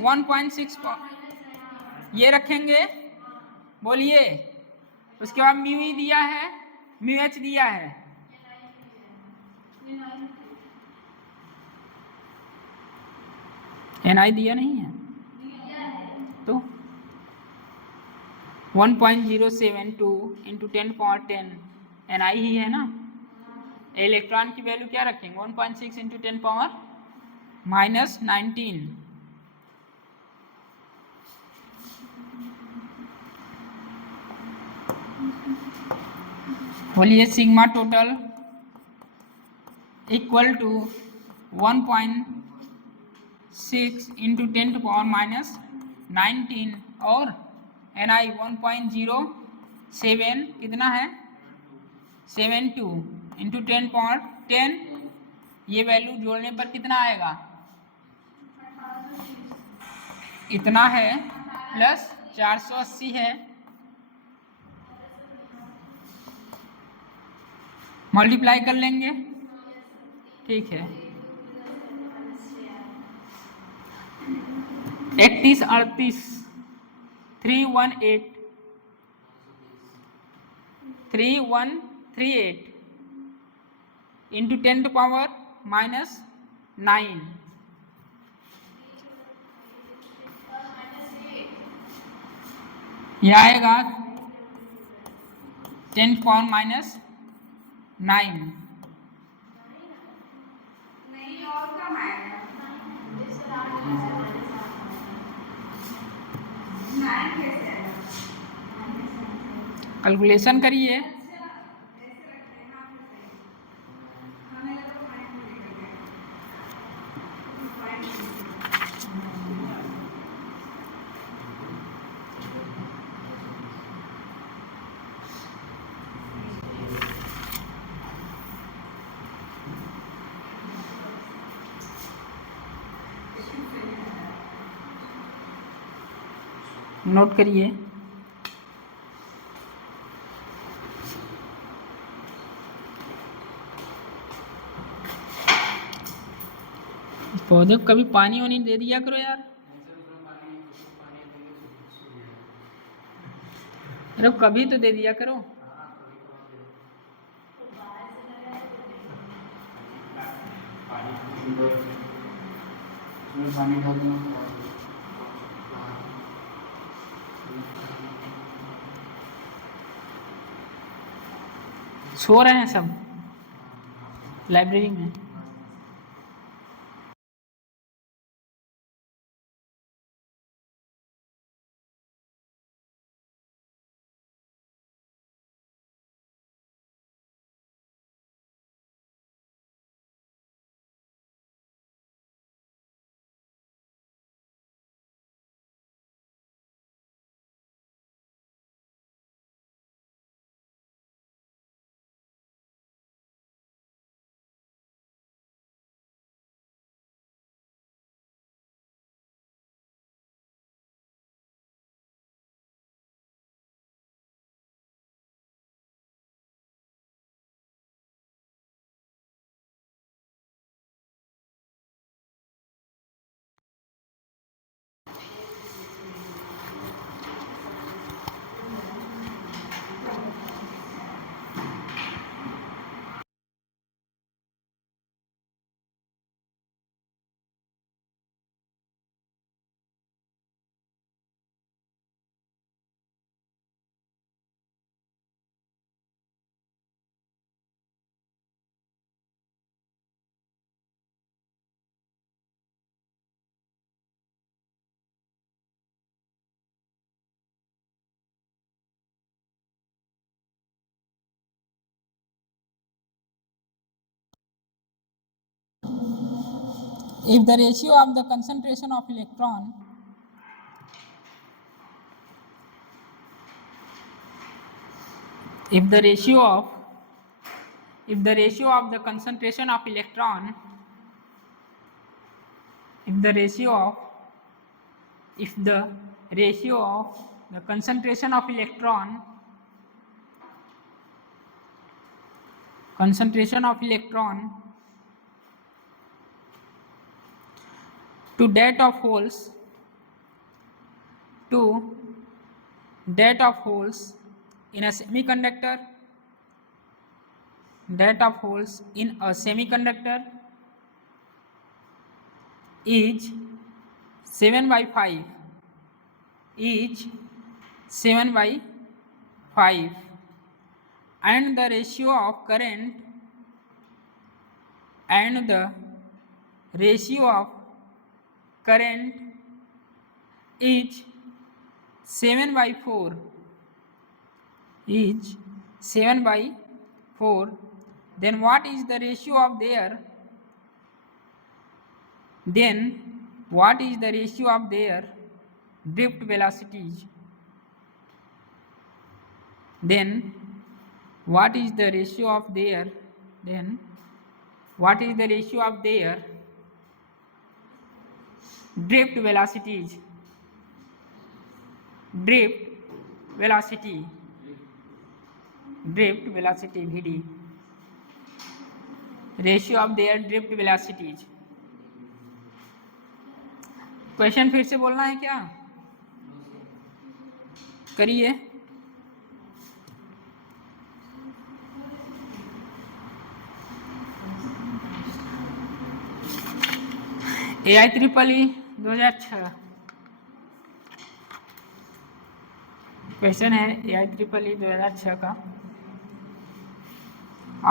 1.6 ये रखेंगे। बोलिए उसके बाद म्यू ई दिया है, म्यू एच दिया है। NI दिया नहीं है तो 1.072 इंटू 10 पावर 10 Ni ही है ना, इलेक्ट्रॉन की वैल्यू क्या रखेंगे 1.6 इंटू 10 पावर -19। बोलिए sigma total equal to 1.6 into 10 power -19 और Ni 1.07 कितना है 72 इंटू 10 पावर 10, ये वैल्यू जोड़ने पर कितना आएगा, इतना है प्लस 480 है, मल्टीप्लाई कर लेंगे, ठीक है 38 38 318 3138 इंटू 10 पावर -9, यह आएगा 10 पावर -9। कैलकुलेशन करिए, नोट करिए। पौधे को कभी पानी वानी दे दिया करो यार, अरे कभी तो दे दिया करो। सो रहे हैं सब लाइब्रेरी में। If the ratio of the concentration of electron if the ratio of the concentration of electron if the ratio of the concentration of electron to that of holes in a semiconductor is 7/5 is 7/5 and the ratio of current and the ratio of current is 7/4 is 7/4, then what is the ratio of their drift velocities? Then what is the ratio of their drift velocities? Drift velocity VD, ratio of their drift velocities. Question फिर से बोलना है क्या? करिए। AIEEE 2006 question है, AIEEE 2006 का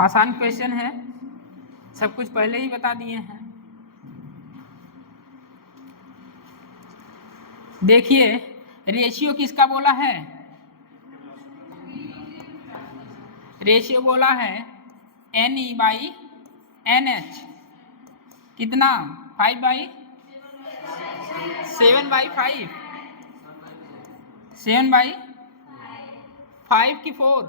आसान question है, सब कुछ पहले ही बता दिए हैं। देखिए रेशियो किसका बोला है? रेशियो बोला है NE/NH, कितना? 5/7/5 7/5 की 4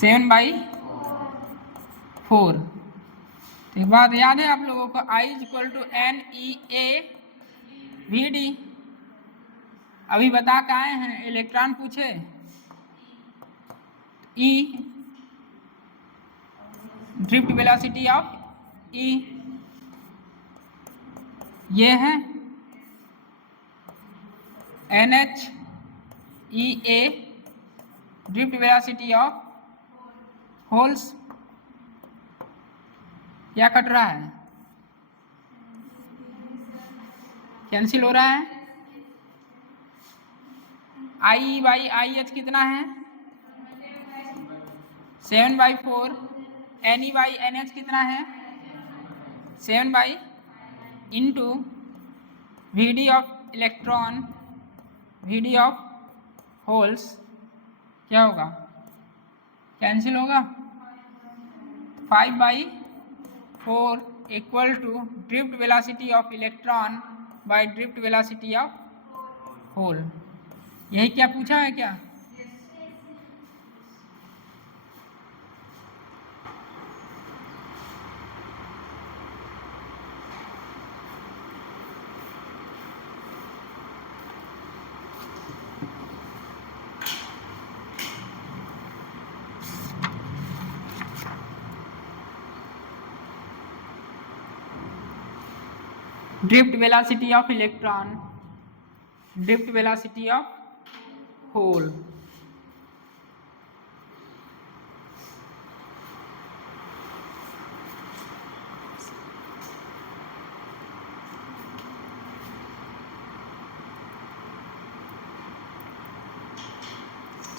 7/4। एक बात याद है आप लोगों को, I = NEA/VD। अभी बता के आए हैं, इलेक्ट्रॉन पूछे E drift velocity of E ये है, NH EA drift velocity of holes. क्या कट रहा है? कैंसिल हो रहा है। I/IH कितना है? 7/4। NE/NH कितना है? 7/, into VD of electron, VD of holes, क्या होगा? कैंसिल होगा। 5/4 equal to drift velocity of electron by drift velocity of hole. यही क्या पूछा है क्या? Drift velocity of electron, drift velocity of hole.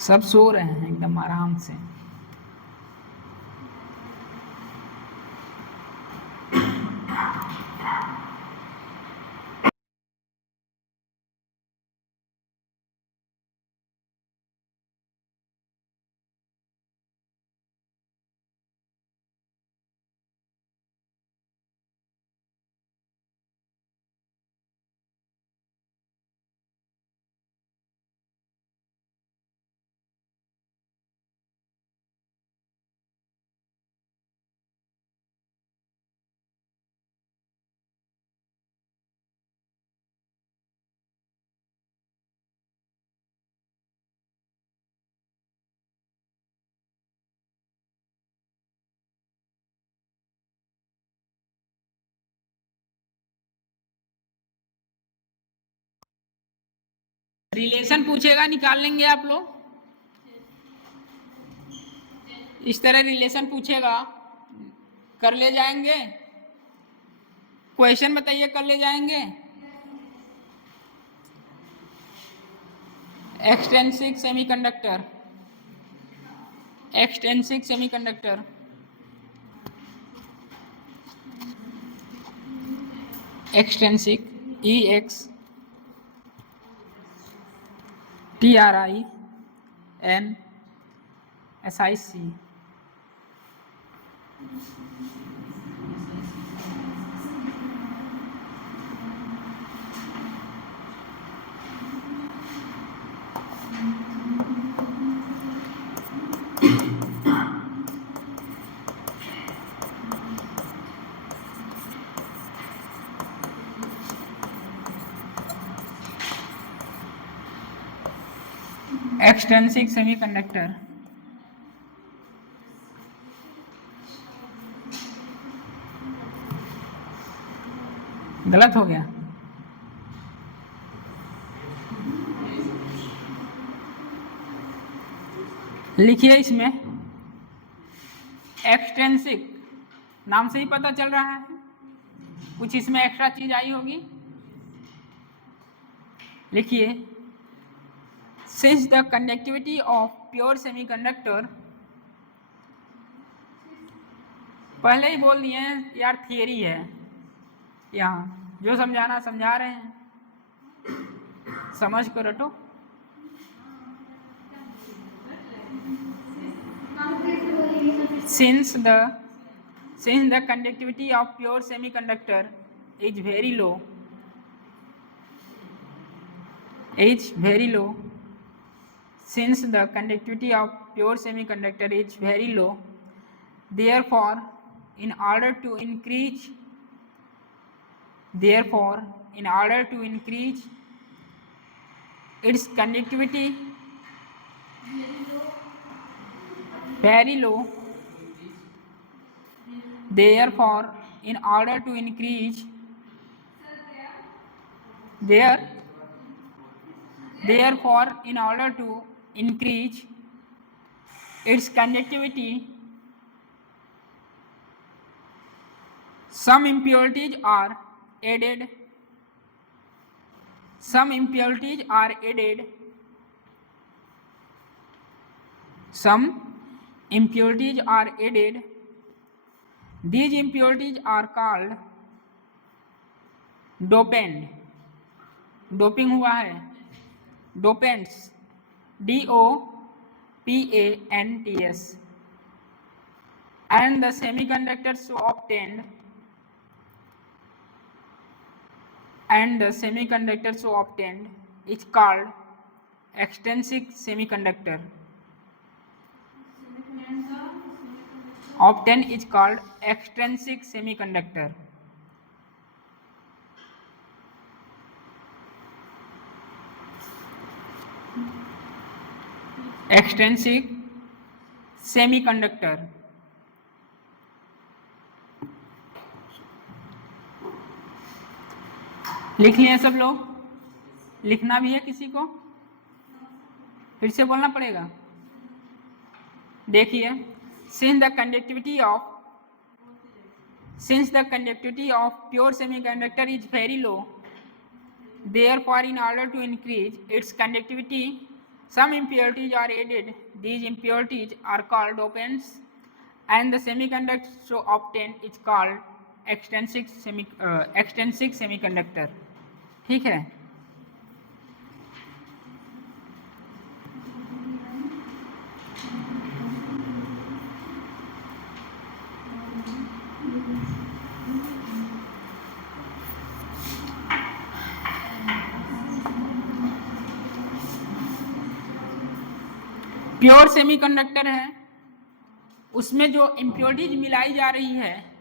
सब सो रहे हैं एकदम आराम से। रिलेशन पूछेगा, निकाल लेंगे आप लोग। इस तरह रिलेशन पूछेगा, कर ले जाएंगे। क्वेश्चन बताइए, कर ले जाएंगे। Extrinsic semiconductor, extrinsic semiconductor, extrinsic EXTRINSIC, extrinsic semiconductor. गलत हो गया। लिखिए इसमें एक्सट्रिंसिक, नाम से ही पता चल रहा है कुछ इसमें एक्स्ट्रा चीज आई होगी। लिखिए, since the conductivity of pure semiconductor, पहले ही बोल दिए हैं यार, थियरी है, यहाँ जो समझाना समझा रहे हैं, समझ को रटो। Since the conductivity of pure semiconductor is very low, since the conductivity of pure semiconductor is very low, therefore in order to increase its conductivity very low, therefore in order to increase its conductivity, some impurities are added These impurities are called dopant, doping हुआ है, dopants, DOPANTS, and the semiconductor so obtained is called extrinsic semiconductor. Obtained is called extrinsic semiconductor. Extrinsic semiconductor. लिख लिए सब लोग? लिखना भी है किसी को? फिर से बोलना पड़ेगा। देखिए, since the conductivity of pure semiconductor is very low, therefore in order to increase its conductivity, some impurities are added. These impurities are called dopants, and the semiconductor so obtained is called extrinsic semiconductor. ठीक है? Pure semiconductor है, उसमें जो impurities मिलाई जा रही है,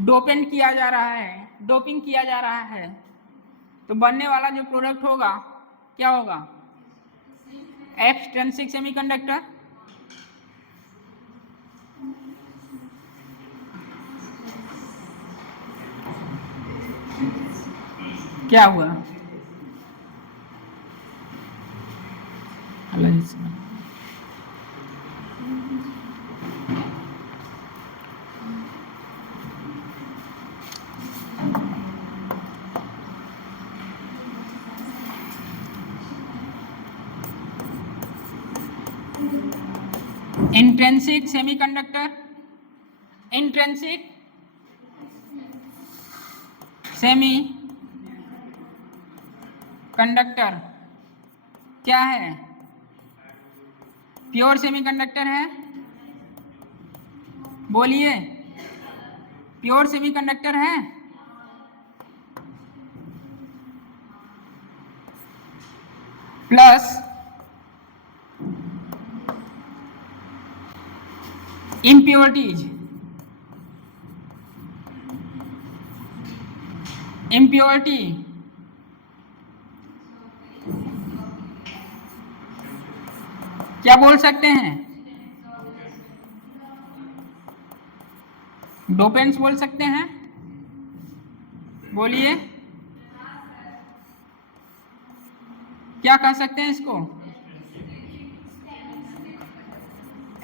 dopant किया जा रहा है, डोपिंग किया जा रहा है, तो बनने वाला जो प्रोडक्ट होगा क्या होगा? Extrinsic semiconductor. क्या हुआ? Intrinsic semiconductor, intrinsic semi conductor क्या है? प्योर सेमीकंडक्टर है? बोलिए, प्योर सेमीकंडक्टर है? प्लस impurities, impurity क्या बोल सकते हैं? डोपेंट्स बोल सकते हैं? बोलिए, क्या कह सकते हैं इसको?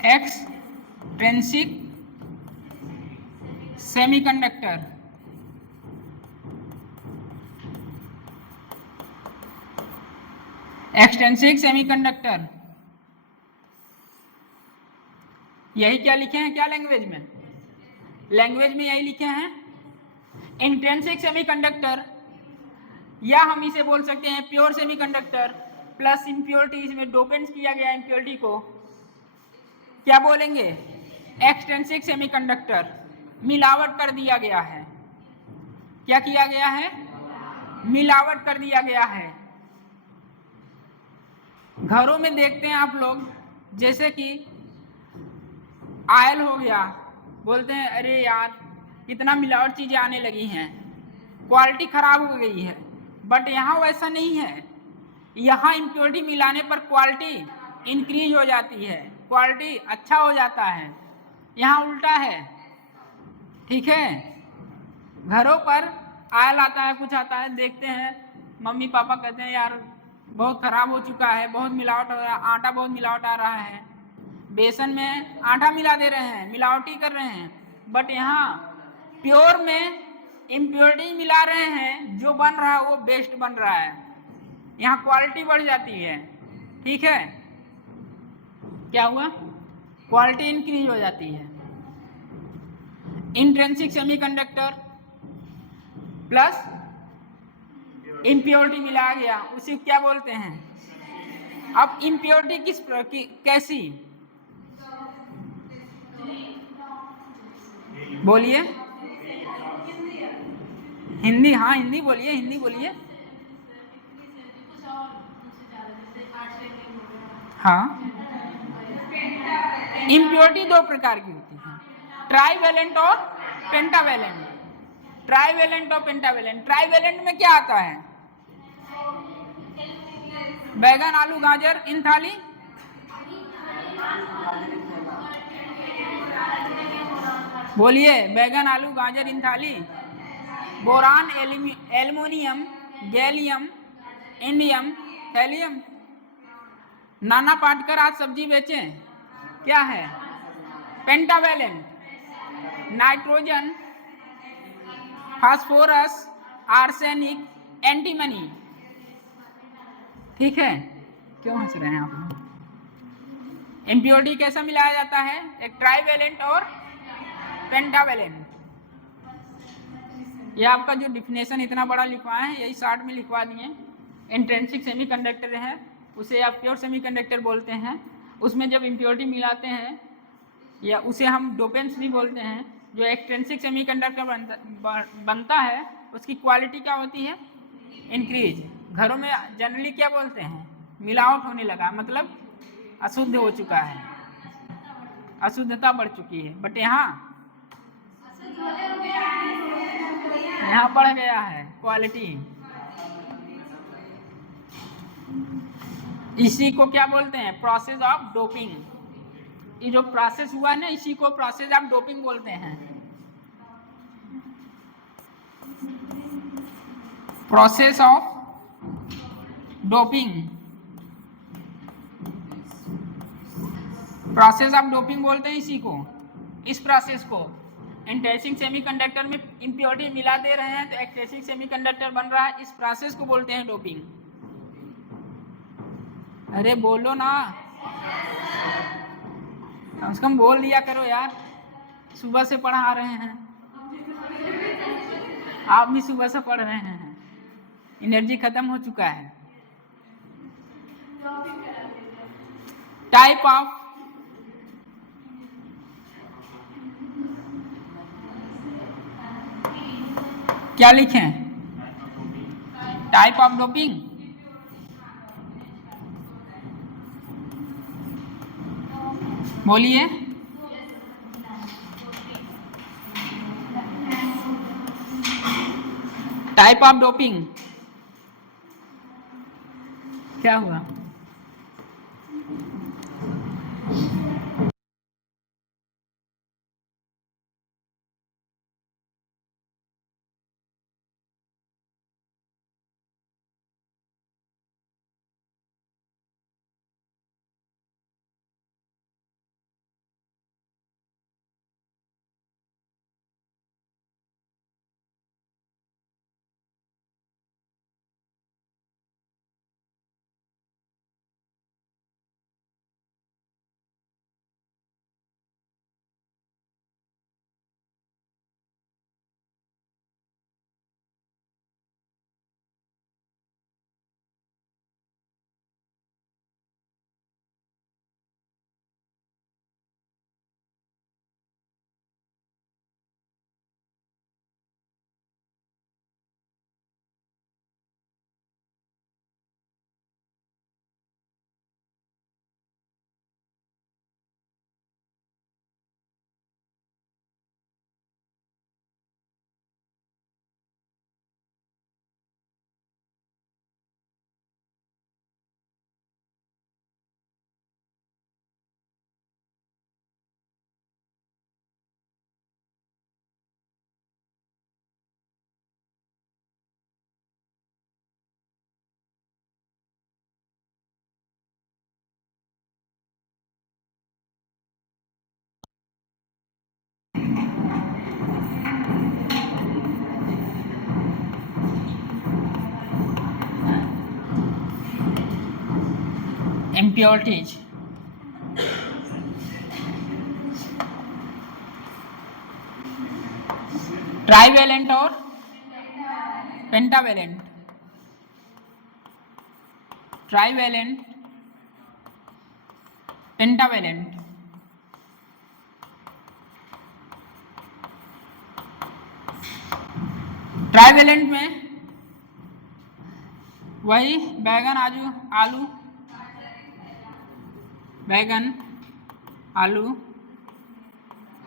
Extrinsic semiconductor, extrinsic semiconductor. यही क्या लिखे हैं? क्या लैंग्वेज में? लैंग्वेज में यही लिखे हैं इंट्रिंसिक सेमीकंडक्टर, या हम इसे बोल सकते हैं प्योर सेमीकंडक्टर प्लस इम्प्योरिटीज में डोपेंट्स किया गया इम्प्योरिटी को क्या बोलेंगे? Extrinsic semiconductor. मिलावट कर दिया गया है। क्या किया गया है? मिलावट कर दिया गया है। घरों में देखते हैं आप लोग, जैसे कि आयल हो गया, बोलते हैं अरे यार कितना मिलावट चीजें आने लगी हैं, क्वालिटी खराब हो गई है। बट यहाँ वैसा नहीं है। यहाँ इम्प्योरिटी मिलाने पर क्वालिटी इंक्रीज हो जाती है, क्वालिटी अच्छा हो जाता है। यहाँ उल्टा है, ठीक है। घरों पर आयल आता है, कुछ आता है, देखते हैं मम्मी पापा कहते हैं यार बहुत खराब हो चुका है, बहुत मिलावट हो रहा है, आटा बहुत मिलावट आ रहा है, बेसन में आटा मिला दे रहे हैं, मिलावटी कर रहे हैं। बट यहाँ प्योर में इम्प्योरिटी मिला रहे हैं, जो बन रहा है वो बेस्ट बन रहा है, यहाँ क्वालिटी बढ़ जाती है, ठीक है। क्या हुआ? क्वालिटी इंक्रीज हो जाती है। इंट्रिंसिक सेमीकंडक्टर प्लस इम्प्योरिटी मिला गया, उसे क्या बोलते हैं? अब इम्प्योरिटी कैसी? बोलिए, हिंदी, हाँ हिंदी बोलिए, हिंदी बोलिए। हाँ, इम्प्योरिटी दो प्रकार की होती है, ट्राइवेलेंट और पेंटावेलेंट। ट्राइवेलेंट और पेंटावेलेंट। ट्राइवेलेंट में क्या आता है? बैगन आलू गाजर इन थाली, बोलिए, बैगन आलू गाजर इन थाली। Boron, aluminium, gallium, indium, helium. नाना पाटकर आज सब्जी बेचें, क्या है? Pentavalent. Nitrogen, phosphorus, arsenic, antimony, ठीक है। क्यों हंस रहे हैं आप लोग? इम्प्योरिटी कैसा मिलाया जाता है? एक ट्राइवेलेंट और पेंटावेलेंट। ये आपका जो डिफिनेशन इतना बड़ा लिखवाए हैं, यही शॉर्ट में लिखवा दिए। इंट्रिंसिक सेमीकंडक्टर है, उसे आप प्योर सेमीकंडक्टर बोलते हैं। उसमें जब इम्प्योरिटी मिलाते हैं, या उसे हम डोपेंट्स भी बोलते हैं। जो एक्सट्रिंसिक सेमीकंडक्टर बनता है, उसकी क्वालिटी क्या होती है? इंक्रीज। घरों में जनरली क्या बोलते हैं? मिलावट होने लगा, मतलब अशुद्ध हो चुका है, अशुद्धता बढ़ चुकी है। बट यहाँ बढ़ गया है क्वालिटी। इसी को क्या बोलते हैं? Process of doping. ये जो प्रोसेस हुआ है ना, इसी को प्रोसेस ऑफ डोपिंग बोलते हैं। Process of doping, process of doping बोलते हैं इसी को, इस प्रोसेस को। इंट्रिंसिक सेमीकंडक्टर में इम्प्योरिटी मिला दे रहे हैं तो एक्सट्रिंसिक सेमीकंडक्टर बन रहा है, इस प्रोसेस को बोलते हैं डोपिंग। अरे बोलो ना, कम से कम बोल दिया करो यार, सुबह से पढ़ा रहे हैं, आप भी सुबह से पढ़ रहे हैं, एनर्जी खत्म हो चुका है। टाइप ऑफ क्या लिखें? Type of doping. बोलिए। टाइप ऑफ डोपिंग क्या हुआ? impurities, ट्राइवेलेंट और पेंटावेलेंट, ट्राइवेलेंट, पेंटावेलेंट। ट्राइवेलेंट में वही बैगन आलू बैगन आलू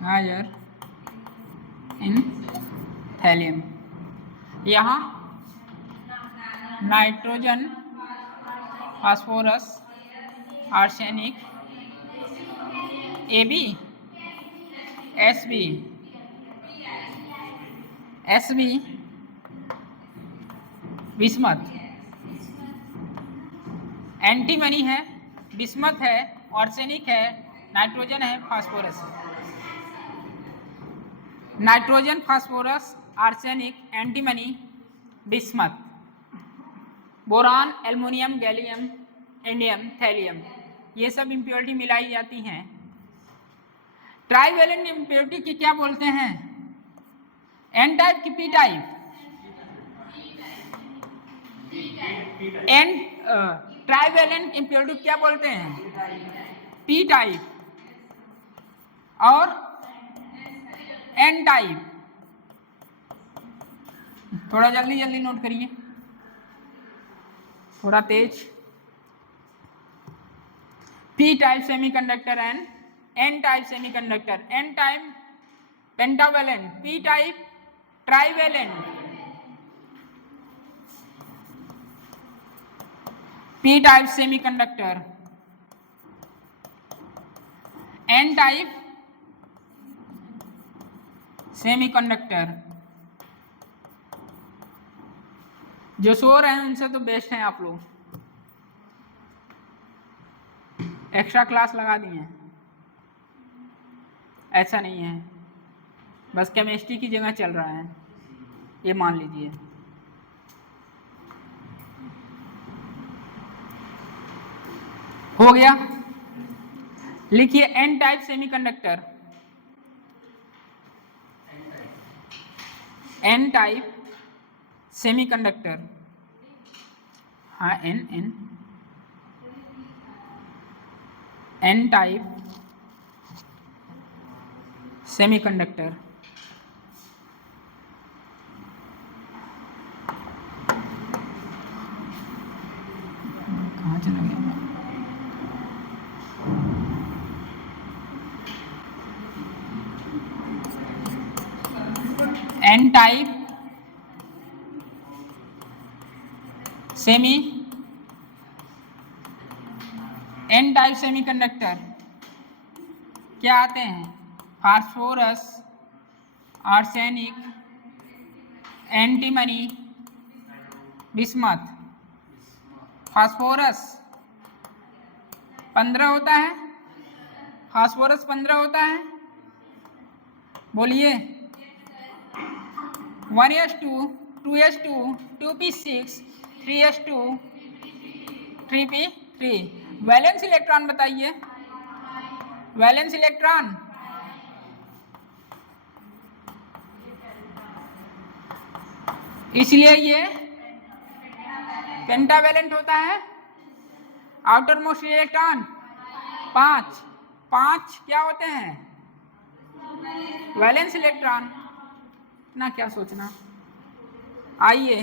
गाजर इन थैलियम। यहाँ nitrogen, phosphorus, arsenic, AB, SB, bismuth, antimony है, बिस्मथ है, आर्सेनिक है, नाइट्रोजन है, फास्फोरस है। Nitrogen, phosphorus, arsenic, antimony, bismuth, boron, aluminium, gallium, indium, thallium, ये सब इम्प्योरिटी मिलाई जाती हैं। ट्राइवेलेंट इम्प्योरिटी की क्या बोलते हैं? एन टाइप की P type? N trivalent impurity क्या बोलते हैं? पी टाइप और एन टाइप। थोड़ा जल्दी जल्दी नोट करिए, थोड़ा तेज। P type semiconductor and N type semiconductor. N type pentavalent, P type trivalent. P type semiconductor, N type semiconductor. जो सो रहे हैं उनसे तो बेस्ट हैं आप लोग, एक्स्ट्रा क्लास लगा दिए हैं। ऐसा नहीं है, बस केमिस्ट्री की जगह चल रहा है, ये मान लीजिए। हो गया। लिखिए N type semiconductor, N type semiconductor, हाँ N N N type semiconductor. कहाँ चला गया? N type semi, N type semiconductor क्या आते हैं? Phosphorus, arsenic, antimony, bismuth. Phosphorus 15 होता है, फास्फोरस 15 होता है, बोलिए 1s2, 2s2, 2p6, 3s2, 3p3। Valence electron बताइए, वैलेंस इलेक्ट्रॉन इसलिए ये पेंटावैलेंट होता है। आउटर मोस्ट इलेक्ट्रॉन 5, 5 क्या होते हैं? Valence electron. ना क्या सोचना, आइए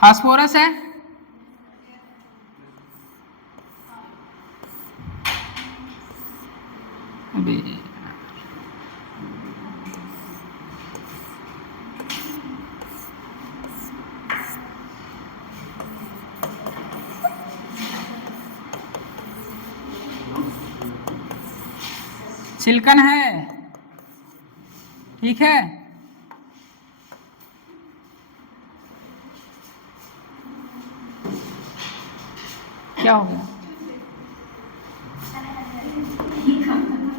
फास्फोरस है, अभी सिलिकॉन है, ठीक है। क्या हो गया?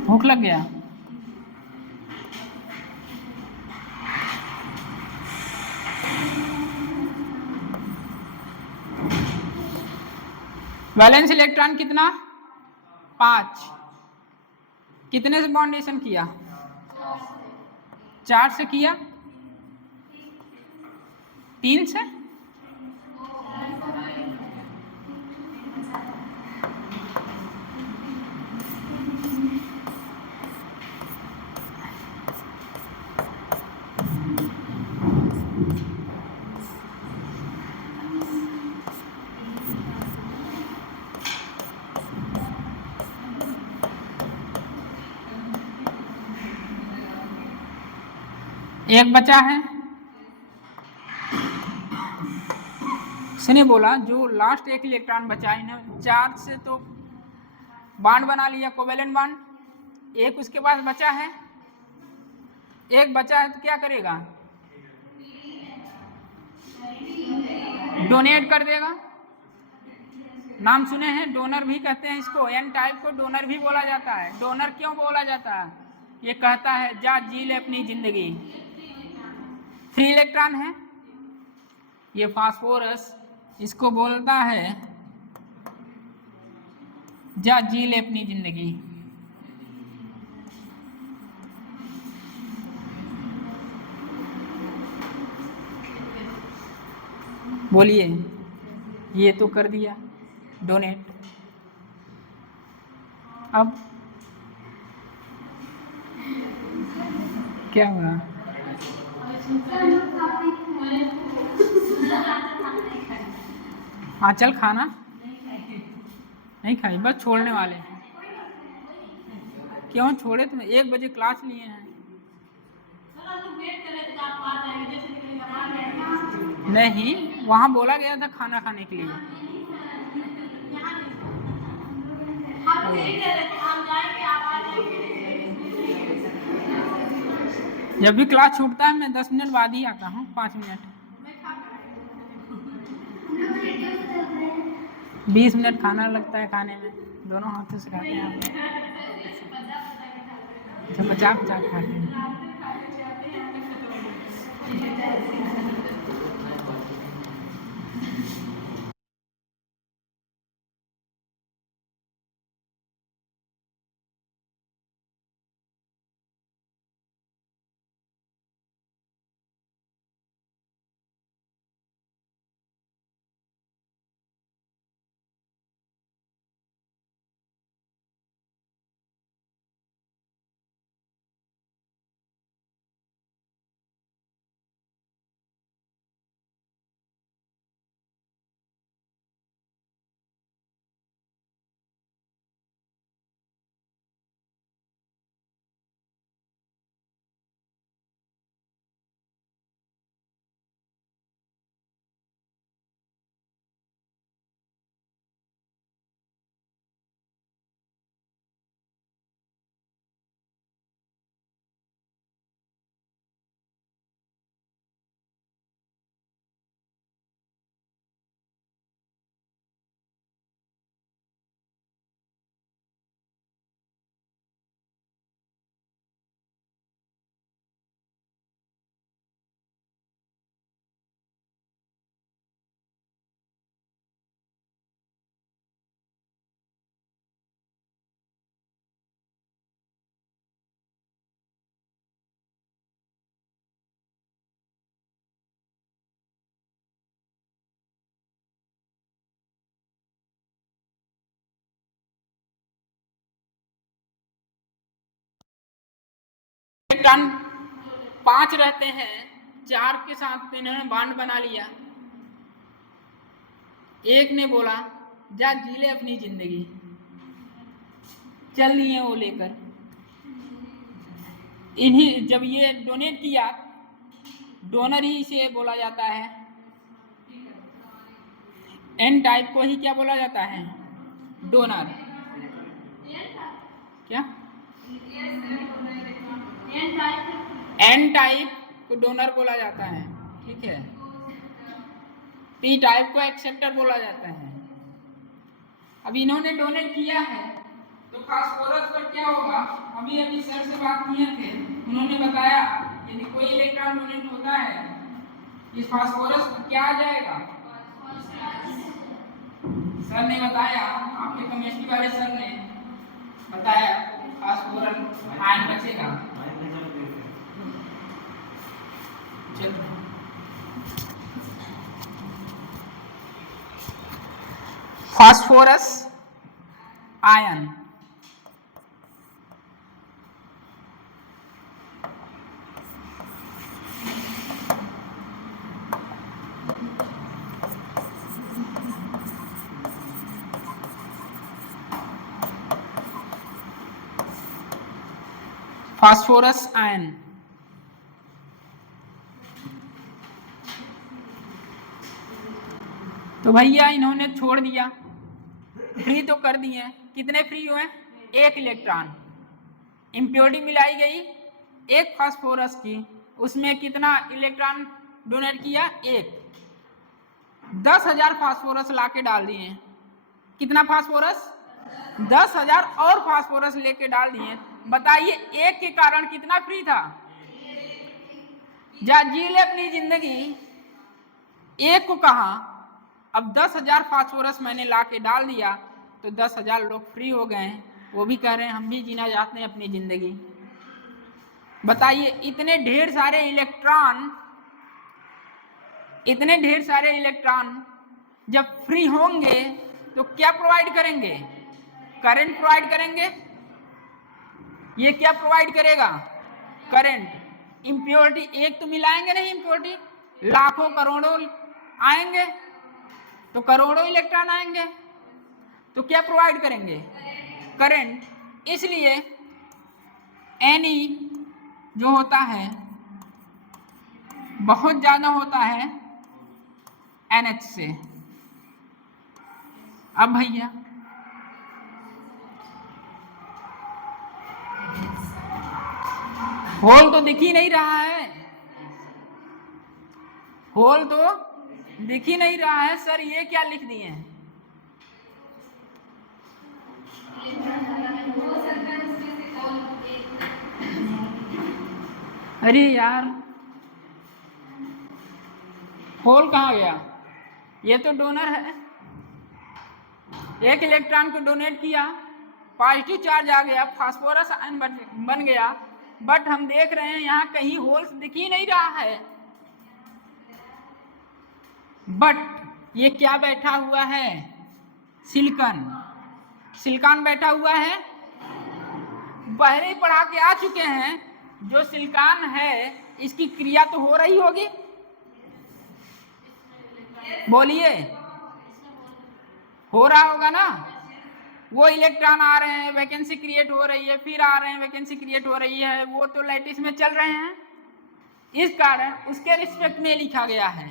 भूख लग गया? वैलेंस इलेक्ट्रॉन कितना? 5। कितने से बाउंडेशन किया? 4 से किया, 3 से, एक बचा है। इसने बोला जो लास्ट एक इलेक्ट्रॉन बचा है, 4 से तो बॉन्ड बना लिया, कोवेलेंट बॉन्ड, एक उसके पास बचा है, एक बचा है तो क्या करेगा? डोनेट कर देगा। नाम सुने हैं, डोनर भी कहते हैं इसको, एन टाइप को डोनर भी बोला जाता है। डोनर क्यों बोला जाता है? ये कहता है जा जी ले अपनी जिंदगी। फ्री इलेक्ट्रॉन है ये फास्फोरस, इसको बोलता है जा जी ले अपनी जिंदगी। बोलिए, ये तो कर दिया डोनेट। अब क्या हुआ? हाँ चल खाना नहीं खाई, बस छोड़ने वाले हैं। क्यों छोड़े? तुम 1 बजे क्लास लिए हैं। नहीं, वहाँ बोला गया था खाना खाने के लिए। जब भी क्लास छूटता है मैं 10 मिनट बाद ही आता हूँ, 5 मिनट 20 मिनट खाना लगता है खाने में, दोनों हाथों से खाते हैं आप। अच्छा 50-50 खाते हैं। इलेक्ट्रॉन 5 रहते हैं, 4 के साथ इन्होंने बॉन्ड बना लिया। एक ने बोला जा जी ले अपनी जिंदगी, चल लिए वो लेकर। इन्हीं जब ये डोनेट किया, डोनर ही इसे बोला जाता है। एन टाइप को ही क्या बोला जाता है? डोनर। क्या? एन टाइप को डोनर बोला जाता है, ठीक है। पी टाइप को एक्सेप्टर बोला जाता है। अब इन्होंने डोनेट किया है तो फास्फोरस पर क्या होगा? अभी सर से बात किए थे, उन्होंने बताया यदि कोई इलेक्ट्रॉन डोनेट होता है इस फास्फोरस पर क्या आ जाएगा? सर ने बताया, आपके केमिस्ट्री वाले सर ने बताया फास्फोरस आयन बचेगा। चलो फास्फोरस आयन फास्फोरस आयन तो भैया इन्होंने छोड़ दिया, फ्री तो कर दिए। कितने फ्री हुए? 1 इलेक्ट्रॉन। इम्प्योरिटी मिलाई गई एक फास्फोरस की, उसमें कितना इलेक्ट्रॉन डोनेट किया? 1। 10,000 फास्फोरस लाके डाल दिए। कितना फास्फोरस? 10,000 और फास्फोरस लेके डाल दिए। बताइए एक के कारण कितना फ्री था? जा जी ले अपनी जिंदगी, एक को कहा। अब 10,000 फास्फोरस मैंने लाके डाल दिया तो 10,000 लोग फ्री हो गए। वो भी कह रहे हैं हम भी जीना चाहते हैं अपनी जिंदगी। बताइए इतने ढेर सारे इलेक्ट्रॉन जब फ्री होंगे तो क्या प्रोवाइड करेंगे? करंट प्रोवाइड करेंगे। ये क्या प्रोवाइड करेगा? करंट। इम्प्योरिटी एक तो मिलाएंगे नहीं, इम्प्योरिटी लाखों करोड़ों आएंगे तो करोड़ों इलेक्ट्रॉन आएंगे तो क्या प्रोवाइड करेंगे? करंट। इसलिए Ne जो होता है बहुत ज्यादा होता है NH से। अब भैया होल तो दिख ही नहीं रहा है, होल तो दिख ही नहीं रहा है। सर ये क्या लिख दिए हैं? अरे यार होल कहाँ गया? ये तो डोनर है, 1 इलेक्ट्रॉन को डोनेट किया, पॉजिटिव चार्ज आ गया, फास्फोरस आयन बन गया। बट हम देख रहे हैं यहाँ कहीं होल्स दिख ही नहीं रहा है। बट ये क्या बैठा हुआ है? सिलिकॉन बैठा हुआ है। पहले ही पढ़ा के आ चुके हैं, जो सिलिकॉन है इसकी क्रिया तो हो रही होगी, बोलिए हो रहा होगा ना। वो इलेक्ट्रॉन आ रहे हैं, वैकेंसी क्रिएट हो रही है, फिर आ रहे हैं, वैकेंसी क्रिएट हो रही है, वो तो लैटिस में चल रहे हैं। इस कारण उसके रिस्पेक्ट में लिखा गया है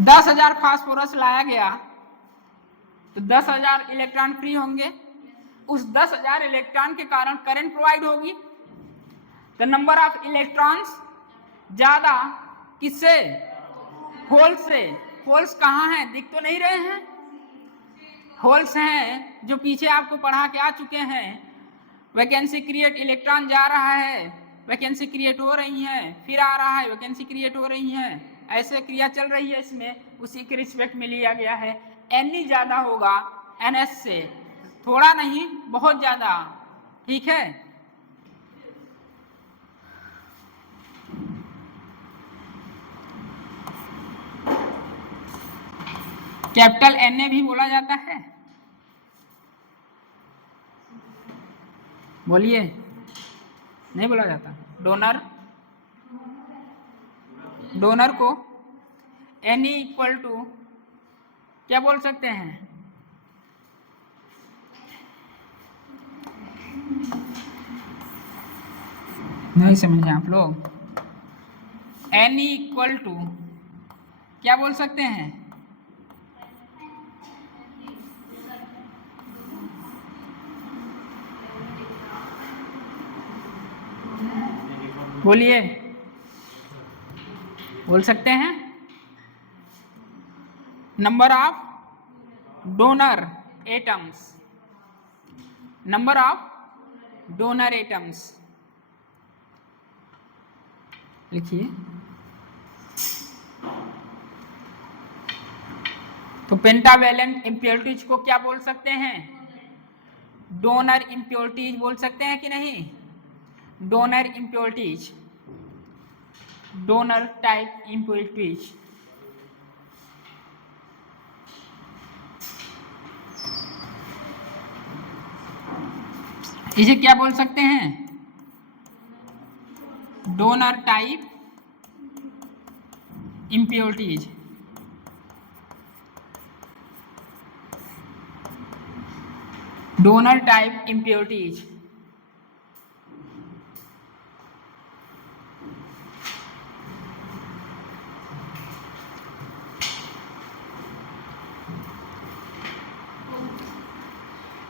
10,000 फास्फोरस लाया गया तो 10,000 इलेक्ट्रॉन फ्री होंगे। उस 10,000 इलेक्ट्रॉन के कारण करंट प्रोवाइड होगी। द नंबर ऑफ इलेक्ट्रॉन्स ज्यादा किससे? होल्स से। होल्स कहाँ हैं? दिख तो नहीं रहे हैं। होल्स हैं जो पीछे आपको पढ़ा के आ चुके हैं। वैकेंसी क्रिएट, इलेक्ट्रॉन जा रहा है, वैकेंसी क्रिएट हो रही है, फिर आ रहा है, वैकेंसी क्रिएट हो रही है, ऐसे क्रिया चल रही है इसमें। उसी के रिस्पेक्ट में लिया गया है। Ne ज्यादा होगा NH से, थोड़ा नहीं बहुत ज्यादा, ठीक है। कैपिटल Na भी बोला जाता है। बोलिए, नहीं बोला जाता। डोनर, डोनर को N इक्वल टू क्या बोल सकते हैं? नहीं समझे आप लोग? N इक्वल टू क्या बोल सकते हैं? बोलिए, बोल सकते हैं? Number of donor atoms, number of donor atoms लिखिए। तो पेंटावेलेंट इम्प्योरिटीज को क्या बोल सकते हैं? डोनर इम्प्योरिटीज बोल सकते हैं कि नहीं? Donor impurities, donor type impurities. इसे क्या बोल सकते हैं? Donor type impurities. Donor type impurities.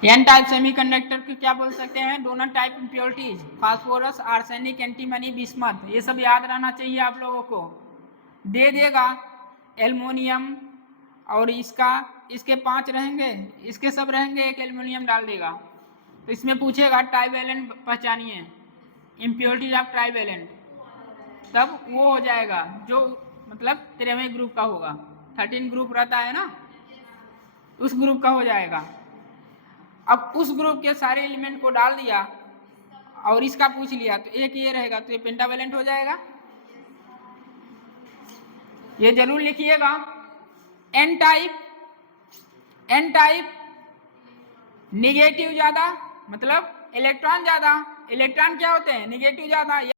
N type semiconductor को क्या बोल सकते हैं? Donor type impurities. Phosphorus, arsenic, antimony, bismuth, ये सब याद रहना चाहिए आप लोगों को। दे देगा एल्युमिनियम और इसके 5 रहेंगे, इसके सब रहेंगे, एक एल्युमिनियम डाल देगा। तो इसमें पूछेगा ट्राइवेलेंट पहचानिए, इम्प्योरिटीज ऑफ ट्राइवेलेंट, तब वो हो जाएगा जो मतलब 13वें ग्रुप का होगा। 13 ग्रुप रहता है ना, उस ग्रुप का हो जाएगा। अब उस ग्रुप के सारे एलिमेंट को डाल दिया और इसका पूछ लिया तो एक ये रहेगा, तो ये पेंटावेलेंट हो जाएगा। ये जरूर लिखिएगा। एन टाइप निगेटिव ज्यादा, मतलब इलेक्ट्रॉन ज्यादा। इलेक्ट्रॉन क्या होते हैं? निगेटिव ज्यादा।